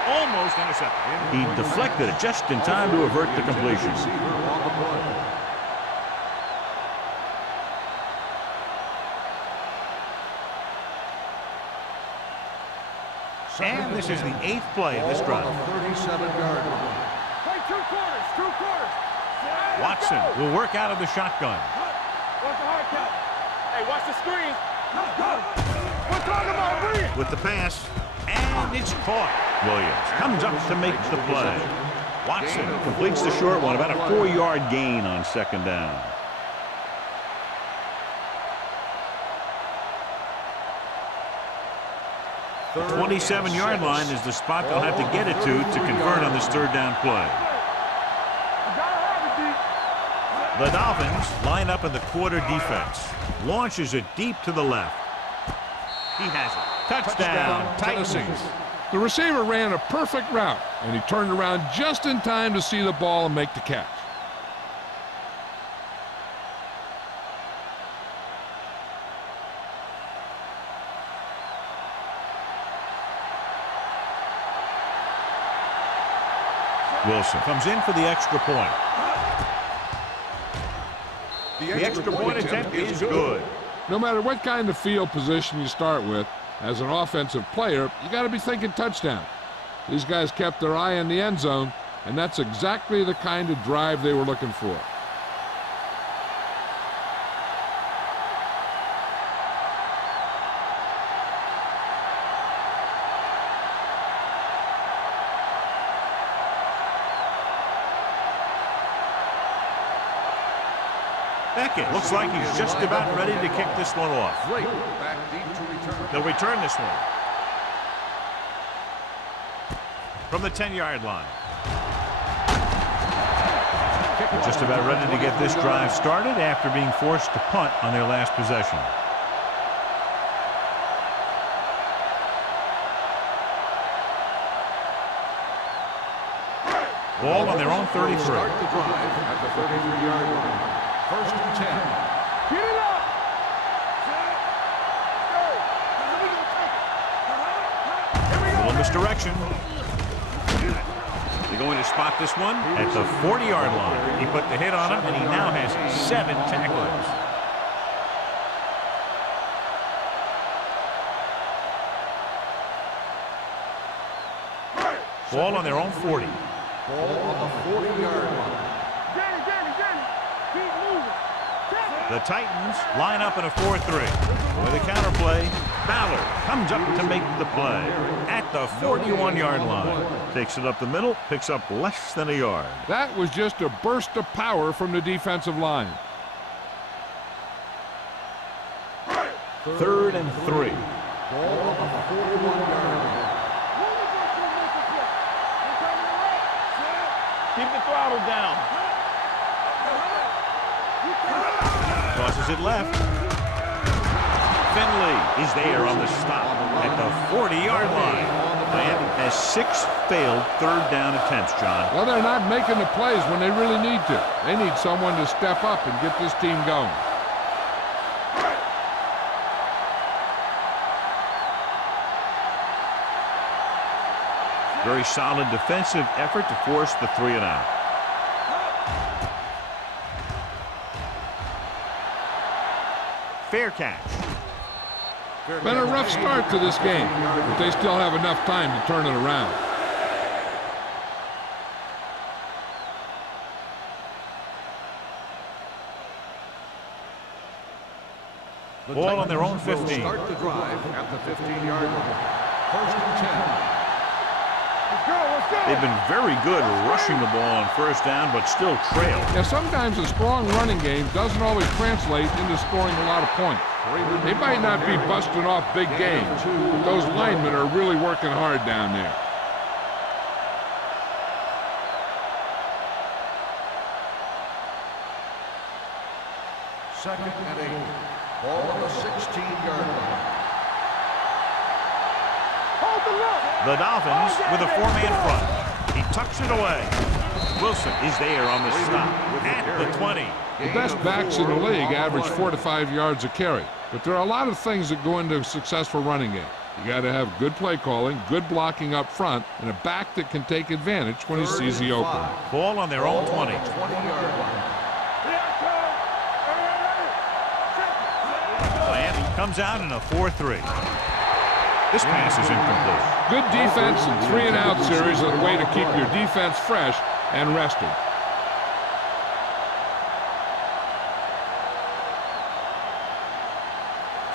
Almost intercepted. He deflected it just in time to avert the completion. And this is the 8th play of this drive. 37-yard line. Play 2 quarters. Watson will work out of the shotgun. Watch the hard count. Hey, watch the screen. We're talking about Williams. With the pass, and it's caught. Williams comes up to make the play. Watson completes the short one, about a 4-yard gain on second down. The 27-yard line is the spot they'll have to get it to convert on this third down play. The Dolphins line up in the quarter defense. Launches it deep to the left. He has it. Touchdown, Titans. The receiver ran a perfect route, and he turned around just in time to see the ball and make the catch. Wilson comes in for the extra point. The extra point attempt is good. No matter what kind of field position you start with, as an offensive player, you got to be thinking touchdown. These guys kept their eye on the end zone, and that's exactly the kind of drive they were looking for. Beckett looks like he's just about ready to kick this one off. Great. Back deep to return. They'll return this one. From the 10-yard line. Just about ready to get this drive started after being forced to punt on their last possession. Ball on their own 33. Start the drive at the 33-yard line. First and 10. Get it up. Full misdirection. They're going to spot this one at the 40-yard line. He put the hit on him, and he now has 7 tackles. Ball on their own 40. Ball on the 40-yard line. Danny, keep moving. The Titans line up in a 4-3. With a counterplay, Ballard comes up to make the play at the 41-yard line. Takes it up the middle, picks up less than a yard. That was just a burst of power from the defensive line. 3rd and 3. Ball on the 41-yard line. Keep the throttle down. Crosses it left. Finley is there on the stop at the 40-yard line. Miami has 6 failed 3rd down attempts, John. Well, they're not making the plays when they really need to. They need someone to step up and get this team going. Very solid defensive effort to force the 3 and out. Fair catch. Been a rough start to this game, but they still have enough time to turn it around. Ball on their own 15. Start the drive at the 15-yard line. 1st and 10. They've been very good rushing the ball on 1st down, but still trail. Now, sometimes a strong running game doesn't always translate into scoring a lot of points. They might not be busting off big games, but those linemen are really working hard down there. Second and 8. Ball on the 16-yard line. The Dolphins with a 4-man front. He tucks it away. Wilson is there on the stop at the 20. The best backs in the league average 4 to 5 yards a carry, but there are a lot of things that go into a successful running game. You got to have good play calling, good blocking up front, and a back that can take advantage when he sees the opening. Ball on their own 20. 20-yard line. Miami comes out in a 4-3. This pass is incomplete. Good defense and 3-and-out series are the way to keep your defense fresh and rested.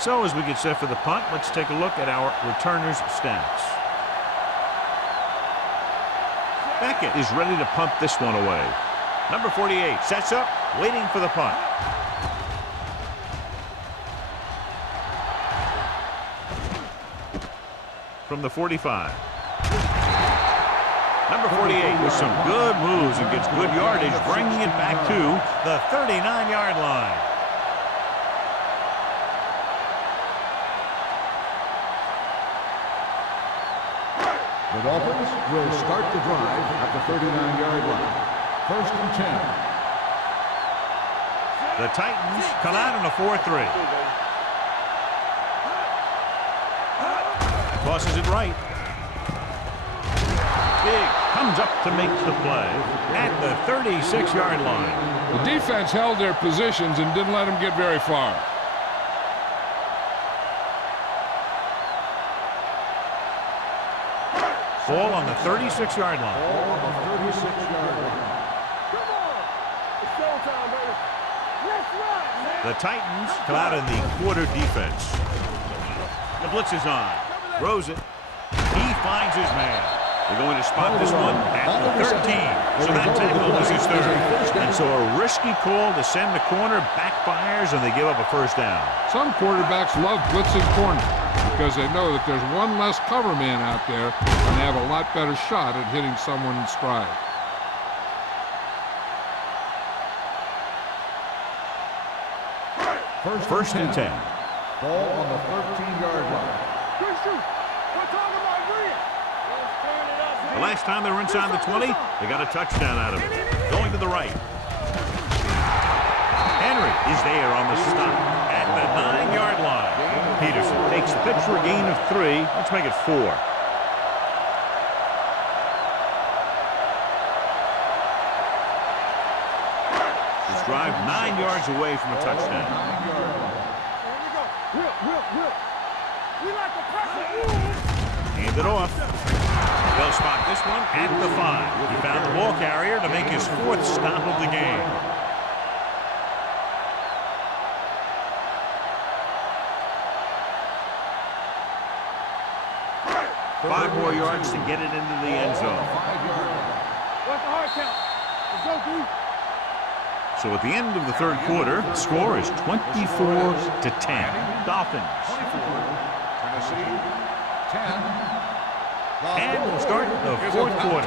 So as we get set for the punt, let's take a look at our returners' stats. Beckett is ready to punt this one away. Number 48 sets up, waiting for the punt. From the 45. Number 48 with some good moves and gets good yardage, bringing it back to the 39-yard line. The Dolphins will start the drive at the 39-yard line. 1st and 10. The Titans come out in a 4-3. Tosses it right. Big comes up to make the play at the 36-yard line. The defense held their positions and didn't let them get very far. Ball on the 36-yard line. Ball on the 36-yard line. Come on. It's showtime, baby. Let's run, man. The Titans come out in the quarter defense. The blitz is on. Throws it. He finds his man. They're going to spot this one at the 13. So that tackle was his 3rd. And so a risky call to send the corner backfires, and they give up a 1st down. Some quarterbacks love blitzing corners because they know that there's one less cover man out there and they have a lot better shot at hitting someone in stride. First and 10. Ball on the 13-yard line. The last time they were inside the 20, they got a touchdown out of it. Going to the right. Henry is there on the stop at the 9-yard line. Peterson takes the pitch for a gain of 3. Let's make it 4. drive 9 yards away from a touchdown. We like a pressure. Hand it off. They'll spot this one at the 5. He found the ball carrier to make his 4th stop of the game. Five more yards to get it into the end zone. What's the hard count? Let's go, dude. So at the end of the 3rd quarter, the score is 24-10. Dolphins. 24, Tennessee, 10. And we'll start the 4th quarter.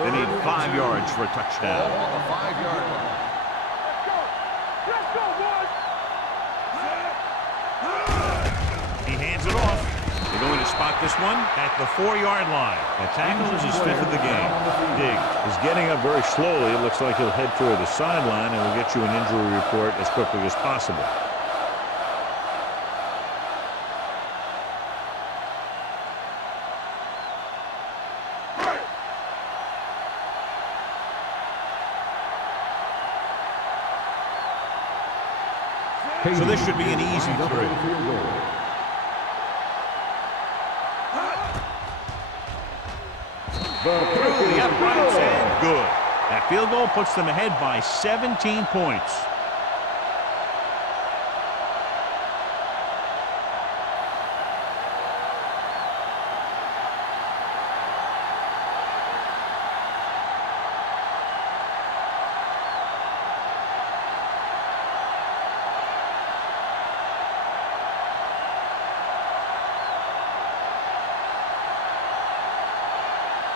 They need 5 yards for a touchdown. Ball on the 5-yard line. Let's go. Let's go, boys. He hands it off. They're going to spot this one at the 4-yard line. The tackle is his 5th of the game. Diggs He's getting up very slowly. It looks like he'll head toward the sideline, and we'll get you an injury report as quickly as possible. So this should be an easy 3. Through the uprights and good. That field goal puts them ahead by 17 points.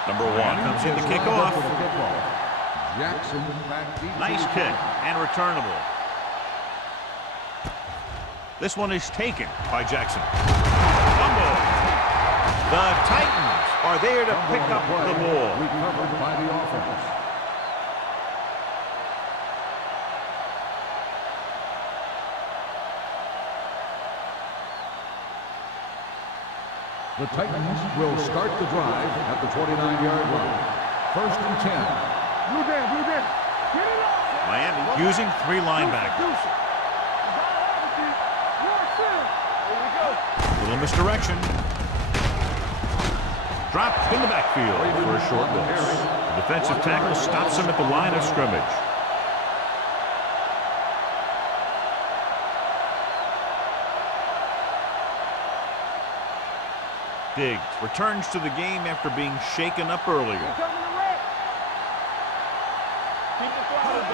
Number 1 comes in to kick off. Jackson back deep. Nice kick and returnable. This one is taken by Jackson. Fumble. The Titans are there to pick up the ball. Recovered by the offense. The Titans will start the drive at the 29-yard line. 1st and 10. Blue Dan, Blue Dan. Get it up. Miami using 3 linebackers. Deuce it. Here we go. Little misdirection. Dropped in the backfield for a short loss. The defensive tackle stops him at the line of scrimmage. Diggs returns to the game after being shaken up earlier.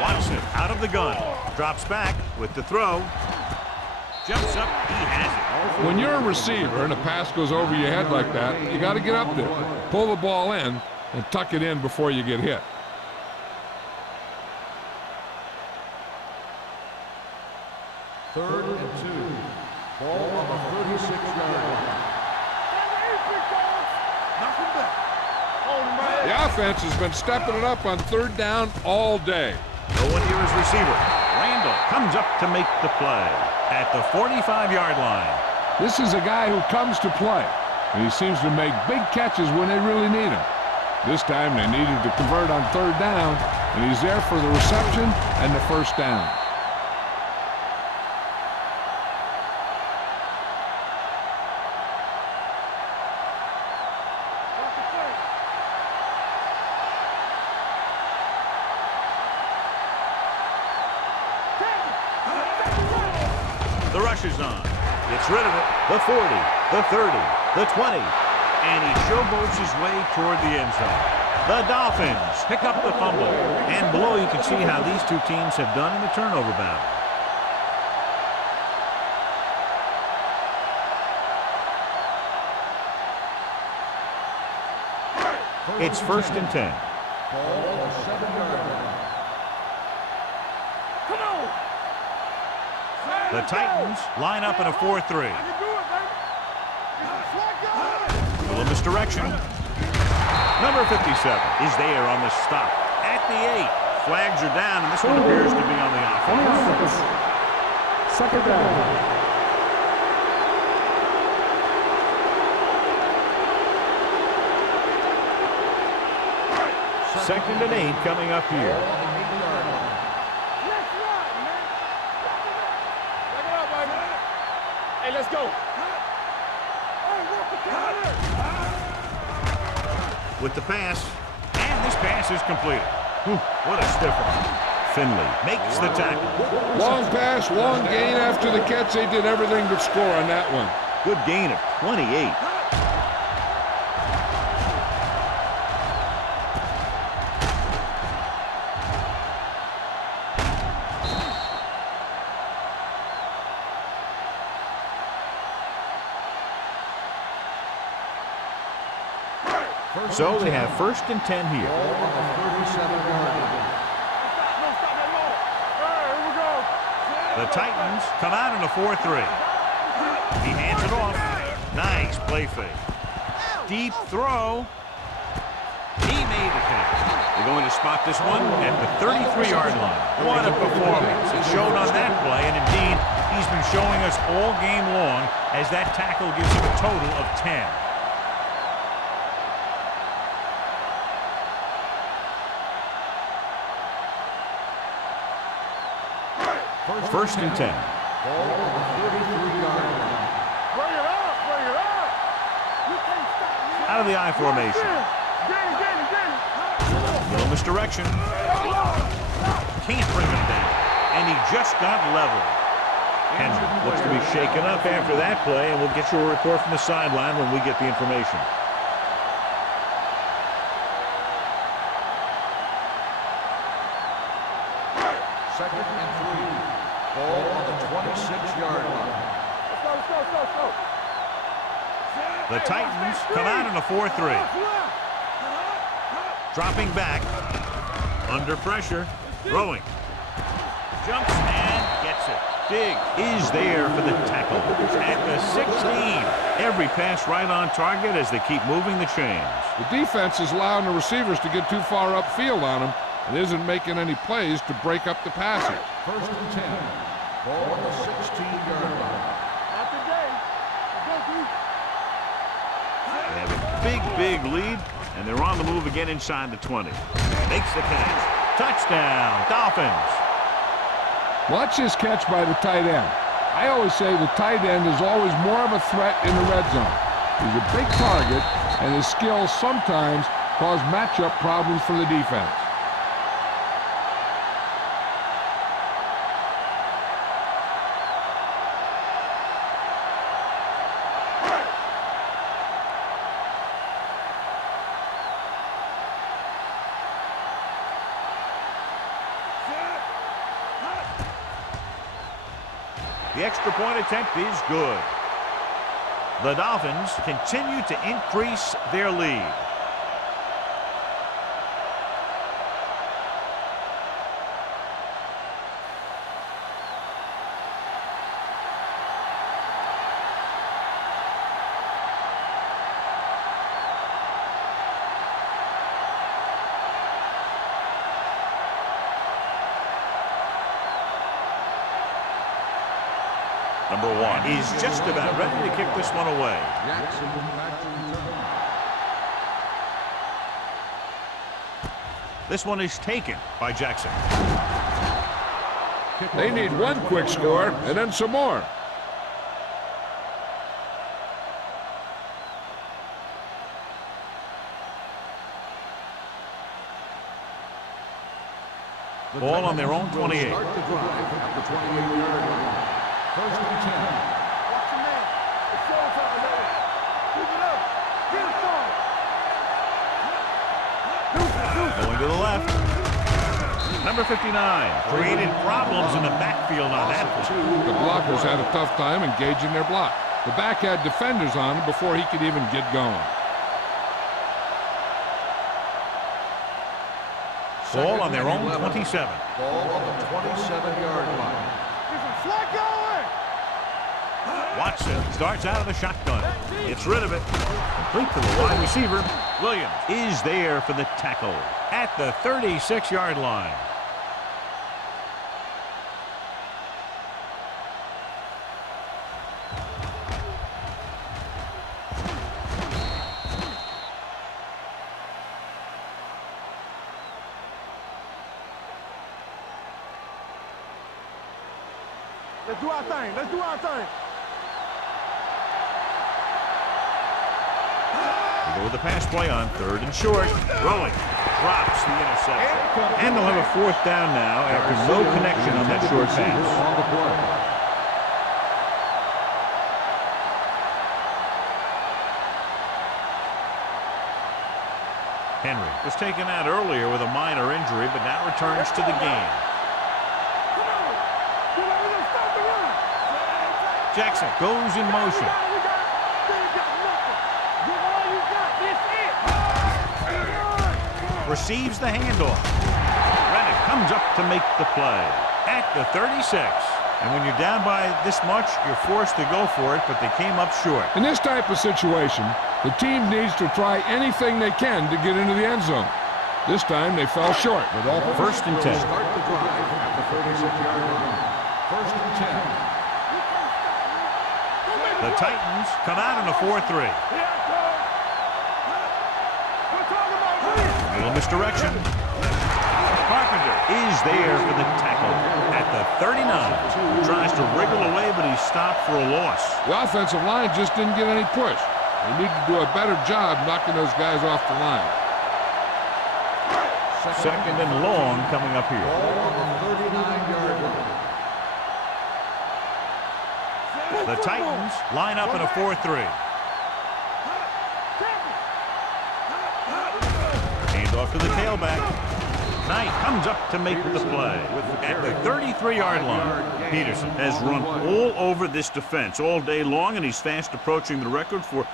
Watson out of the gun. Drops back with the throw. Jumps up. He has it. When you're a receiver and a pass goes over your head like that, you got to get up there, pull the ball in, and tuck it in before you get hit. Third and 2. Ball on the 36-yard line. The offense has been stepping it up on 3rd down all day. No one near his receiver. Randall comes up to make the play at the 45-yard line. This is a guy who comes to play, and he seems to make big catches when they really need him. This time they needed to convert on 3rd down, and he's there for the reception and the 1st down. The rush is on. Gets rid of it. The 40, the 30, the 20. And he showboats his way toward the end zone. The Dolphins pick up the fumble. And below you can see how these 2 teams have done in the turnover battle. It's 1st and 10. Ball on the 7-yard line. Come on. The Titans line up in a 4-3. I can do it, baby. Little misdirection. Number 57 is there on the stop at the 8. Flags are down, and this one appears to be on the offense. 2nd down. 2nd and 8 coming up here. Let's run, man. Back it up, baby. Hey, let's go. Hey, walk the counter. With the pass, and this pass is completed. What a stiffer. Finley makes the tackle. Long pass, long gain after the catch. They did everything but score on that one. Good gain of 28. So they have 1st and 10 here. Ball on the 37-yard line. The Titans come out in a 4-3. He hands it off. Nice play fake. Deep throw. He made the catch. They're going to spot this one at the 33-yard line. What a performance. It showed on that play, and indeed, he's been showing us all game long as that tackle gives him a total of 10. First and 10. Ball on the 33-yard line. Bring it up, bring it up. You can't stop me. Out of the I formation. Get it. Little misdirection. Can't bring him down. And he just got leveled. Henry looks to be shaken up after that play, and we'll get you a report from the sideline when we get the information. Second and 3. Ball on the 26-yard line. Let's go. The Titans come out in a 4-3. Dropping back. Under pressure. Throwing. Jumps and gets it. Big is there for the tackle. At the 16. Every pass right on target as they keep moving the chains. The defense is allowing the receivers to get too far upfield on them and isn't making any plays to break up the passage. First and 10. Ball on the 16-yard line. Not today. They have a big lead, and they're on the move again inside the 20. Makes the catch. Touchdown, Dolphins. Watch this catch by the tight end. I always say the tight end is always more of a threat in the red zone. He's a big target, and his skills sometimes cause matchup problems for the defense. The extra point attempt is good. The Dolphins continue to increase their lead. Number 1 is just about ready to kick this one away. Jackson back to return. This one is taken by Jackson. They need one quick score and then some more. Ball on their own 28. Start the drive at the 28-yard line. First and 10. Watch your man. It's showtime, man. Keep it up. Get it going. Going to the left. Number 59 created problems in the backfield on that play. The blockers had a tough time engaging their block. The back had defenders on him before he could even get going. Ball on their own 27. Ball on the 27-yard line. Get some slack going. Watson starts out of the shotgun. Gets rid of it. Complete to the wide receiver. Williams is there for the tackle at the 36-yard line. Let's do our thing. Let's do our thing. They go with the pass play on 3rd and short. Throwing. Drops the interception. And they'll have a 4th down now after no connection on that short pass. On the play. Henry was taken out earlier with a minor injury, but now returns to the game. Jackson goes in motion. Receives the handoff. Reddick comes up to make the play at the 36. And when you're down by this much, you're forced to go for it, but they came up short. In this type of situation, the team needs to try anything they can to get into the end zone. This time they fell short. The Dolphins 1st and 10. Start the drive at the 36-yard line. 1st and 10. The Titans come out in a 4-3. Little misdirection. Carpenter is there for the tackle at the 39. Tries to wriggle away, but he's stopped for a loss. The offensive line just didn't get any push. They need to do a better job knocking those guys off the line. 2nd and long coming up here. Ball on the 39-yard line. The Titans line up in a 4-3. Hand off to the tailback. Knight comes up to make the play at the 33-yard line. Peterson has run all over this defense all day long, and he's fast approaching the record for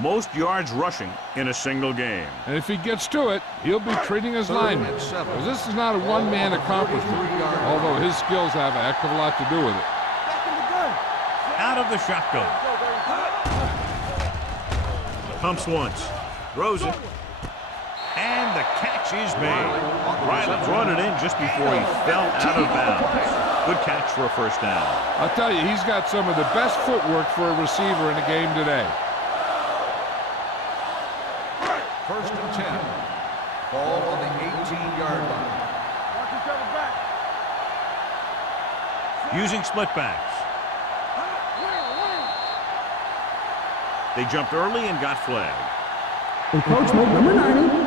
most yards rushing in a single game. And if he gets to it, he'll be treating his linemen. Because this is not a one-man accomplishment, although his skills have a heck of a lot to do with it. Out of the shotgun. Pumps once. Throws it. And the catch is made. Riley brought it in just before he fell out of bounds. Good catch for a 1st down. I'll tell you, he's got some of the best footwork for a receiver in the game today. 1st and 10. Ball on the 18-yard line. Watch each other back. Using split backs. They jumped early and got flagged. Encroachment number 90.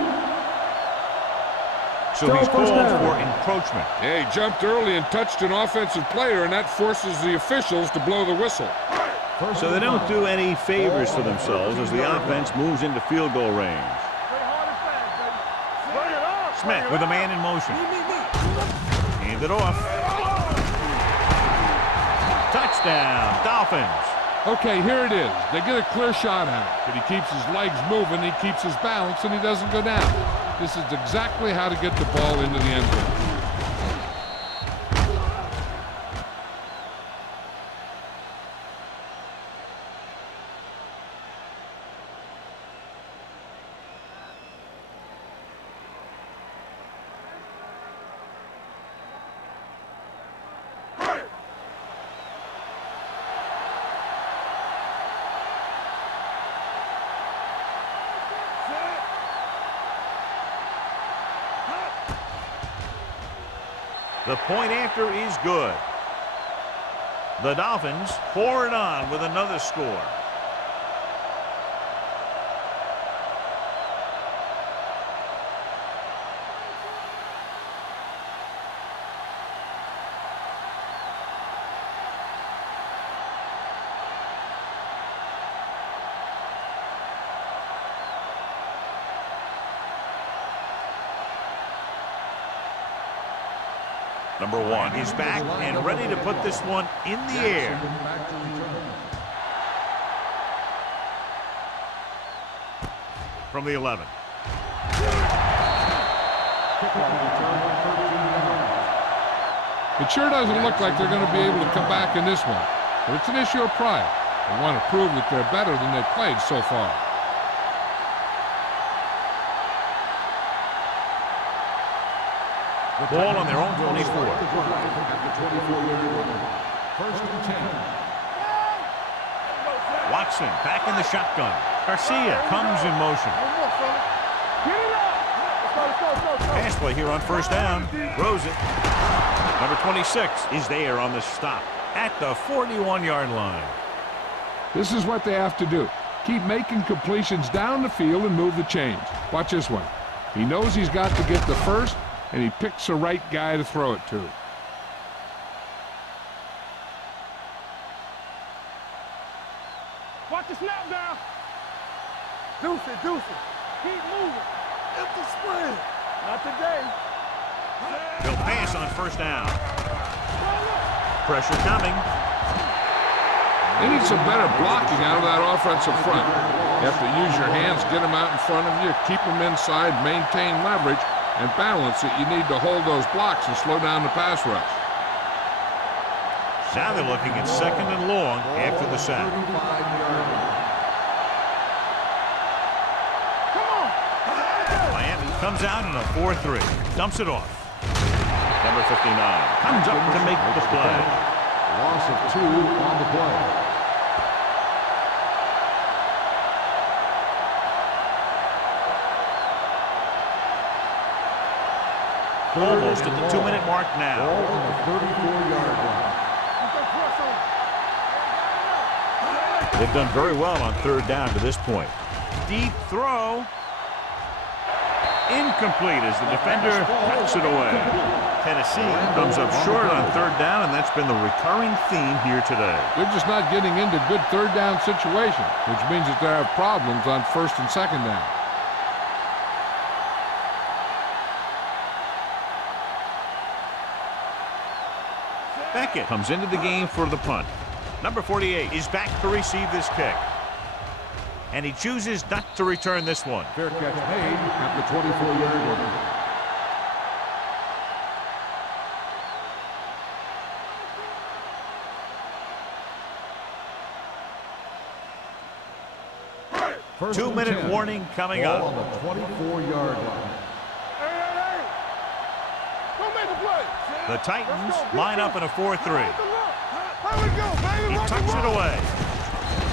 So he's called for encroachment. Yeah, he jumped early and touched an offensive player, and that forces the officials to blow the whistle. So they don't do any favors for themselves as the offense moves into field goal range. Smith with a man in motion. Hand it off. Touchdown, Dolphins. Okay, here it is. They get a clear shot at it, but he keeps his legs moving, he keeps his balance, and he doesn't go down. This is exactly how to get the ball into the end zone. The point after is good. The Dolphins pour it on with another score. Number 1 is back and ready to put this one in the air. From the 11. It sure doesn't look like they're going to be able to come back in this one, but it's an issue of pride. They want to prove that they're better than they've played so far. Ball on their own 24. At the 24-yard line. 1st and 10. Watson back in the shotgun. Garcia comes in motion. Pass play here on 1st down. Throws it. Number 26 is there on the stop. at the 41-yard line. This is what they have to do. Keep making completions down the field and move the chains. Watch this one. He knows he's got to get the first, and he picks the right guy to throw it to. Watch the snap down. Deuce it. Keep moving. Empty spread. Not today. He'll pass on first down. Pressure coming. They need some better blocking out of that offensive front. You have to use your hands, get them out in front of you, keep them inside, maintain leverage, and balance it. You need to hold those blocks and slow down the pass rush. Now they're looking at second and long after the sack. Miami comes out in a 4-3. Dumps it off. Number 59 comes up to make the play. Loss of 2 on the play. Almost at the 2-minute mark now. Ball on the 34-yard line. They've done very well on third down to this point. Deep throw. Incomplete as the defender cuts it away. Tennessee comes up short on third down, and that's been the recurring theme here today. They're just not getting into good third down situations, which means that they have problems on first and second down. Beckett comes into the game for the punt. Number 48 is back to receive this kick. And he chooses not to return this one. Fair catch made at the 24-yard line. First 2-minute warning coming Ball up. on the 24-yard line. Hey. Don't make the play. The Titans line up in a 4-3. Here we go, baby. He Rock tucks and it roll. away.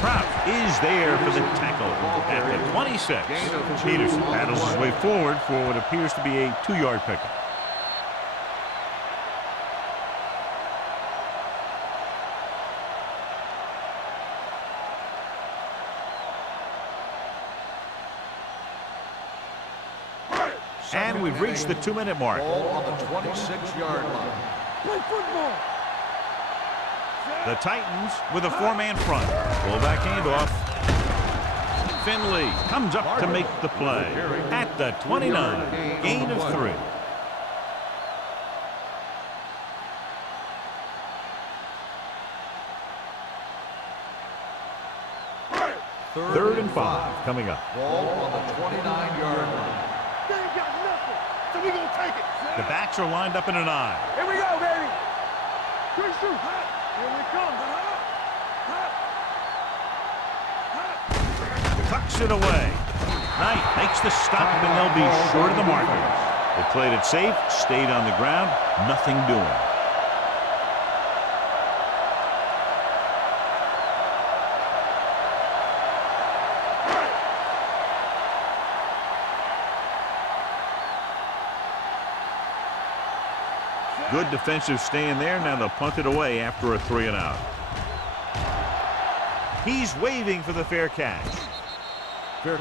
Prout is there for the tackle at the 26. Peterson battles his way forward for what appears to be a 2-yard pickup. And we've reached the 2-minute mark. Ball on the 26-yard line. Play football. The Titans with a 4-man front. Fullback handoff. Finley comes up to make the play at the 29. Gain of 3. Third and 5 coming up. Ball on the 29-yard line. They ain't got nothing, so we gonna take it. The backs are lined up in an I. Here we go, baby. Quick shoot. Here we come. Tucks it away. Knight makes the stop, and they'll be short of the markers. They played it safe, stayed on the ground, nothing doing. Good defensive stand there. Now they'll punt it away after a 3-and-out. He's waving for the fair catch.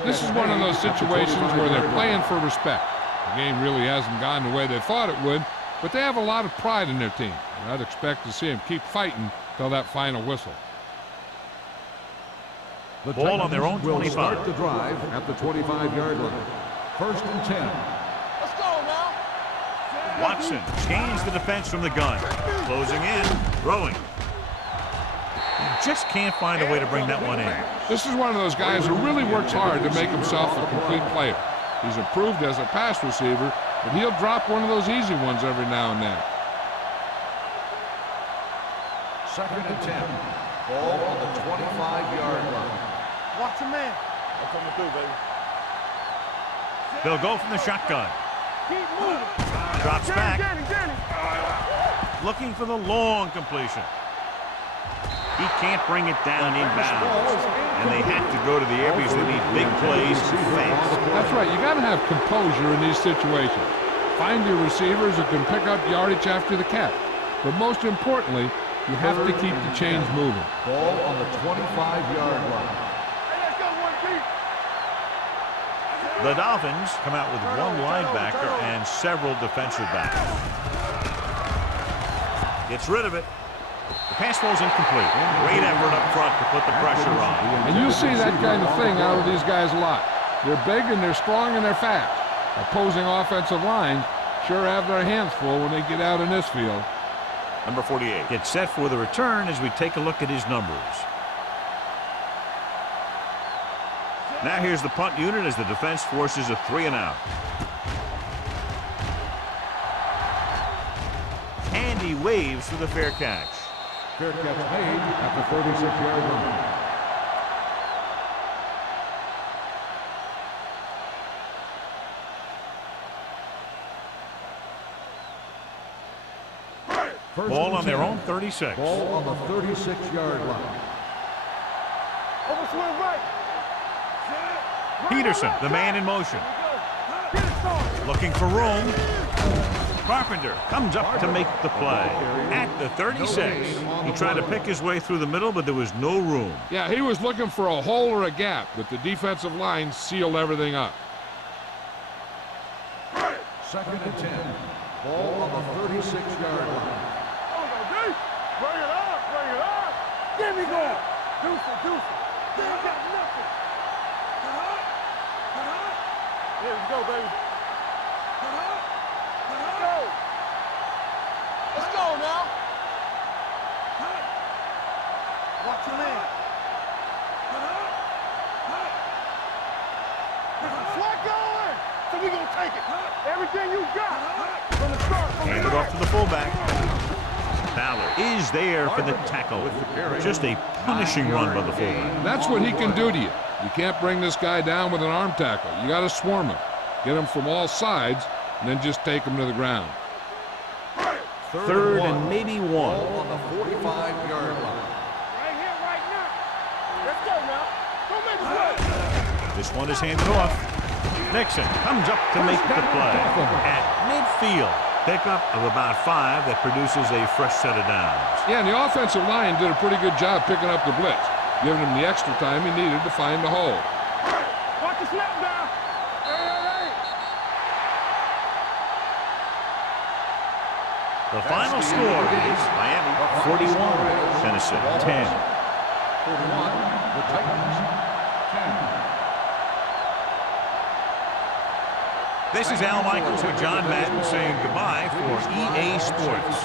This is one of those situations where they're playing for respect. The game really hasn't gone the way they thought it would, but they have a lot of pride in their team. And I'd expect to see them keep fighting till that final whistle. The Ball on their own will 25. start the drive at the 25-yard line. First and 10. Let's go now. Watson changed the defense from the gun. Closing in, throwing. Just can't find a way to bring that one in. This is one of those guys who really works hard to make himself a complete player. He's improved as a pass receiver, but he'll drop one of those easy ones every now and then. Second and 10. Ball on the 25-yard line. Watch a man. That's what I'm gonna do, baby. They'll go from the shotgun. Keep moving. Drops back, Danny. looking for the long completion. He can't bring it down inbounds, and they have to go to the air because they need big plays fast. That's right. You got to have composure in these situations. Find your receivers who can pick up yardage after the catch. But most importantly, You have to keep the chains moving. Ball on the 25-yard line. Hey, let's go, one deep. The Dolphins come out with one linebacker and several defensive backs. Gets rid of it. The pass falls incomplete. Great effort up front to put the pressure on. And you see that kind of thing out of these guys a lot. They're big and they're strong and they're fast. Opposing offensive lines sure have their hands full when they get out in this field. Number 48 gets set for the return as we take a look at his numbers. Now here's the punt unit as the defense forces a 3-and-out. And he waves for the fair catch. Fair catch made at the 36-yard line. Ball on their own 36. Ball on the 36-yard line. Over swing right. Peterson, the man in motion. Get it started. Looking for room. Carpenter comes up to make the play at the 36. He tried to pick his way through the middle, but there was no room. Yeah, he was looking for a hole or a gap, but the defensive line sealed everything up. 2nd and 10. Ball on the 36-yard line. Bring it up, bring it up. Get me going. Deuce it, deuce it. They ain't got nothing. Here we go, baby. Let's go. Let's go now. Watch your man. Flat going. So we gonna take it. Everything you got. From the start. Hand it off to the fullback. Ballard is there for the tackle. Just a punishing run by the fullback. That's what he can do to you. You can't bring this guy down with an arm tackle. You got to swarm him. Get him from all sides, and then just take him to the ground. Third and maybe one. Ball on the 45-yard line. Right here, right now. Let's go now. Don't make us wait. This one is handed off. Nixon comes up to make the play at midfield. Pickup of about 5 that produces a fresh set of downs. Yeah, and the offensive line did a pretty good job picking up the blitz, giving him the extra time he needed to find the hole. Watch the snap down. Hey. The final score is Miami 41, Tennessee 10. 41, the Titans, 10. This is Al Michaels with John Madden saying goodbye for EA Sports.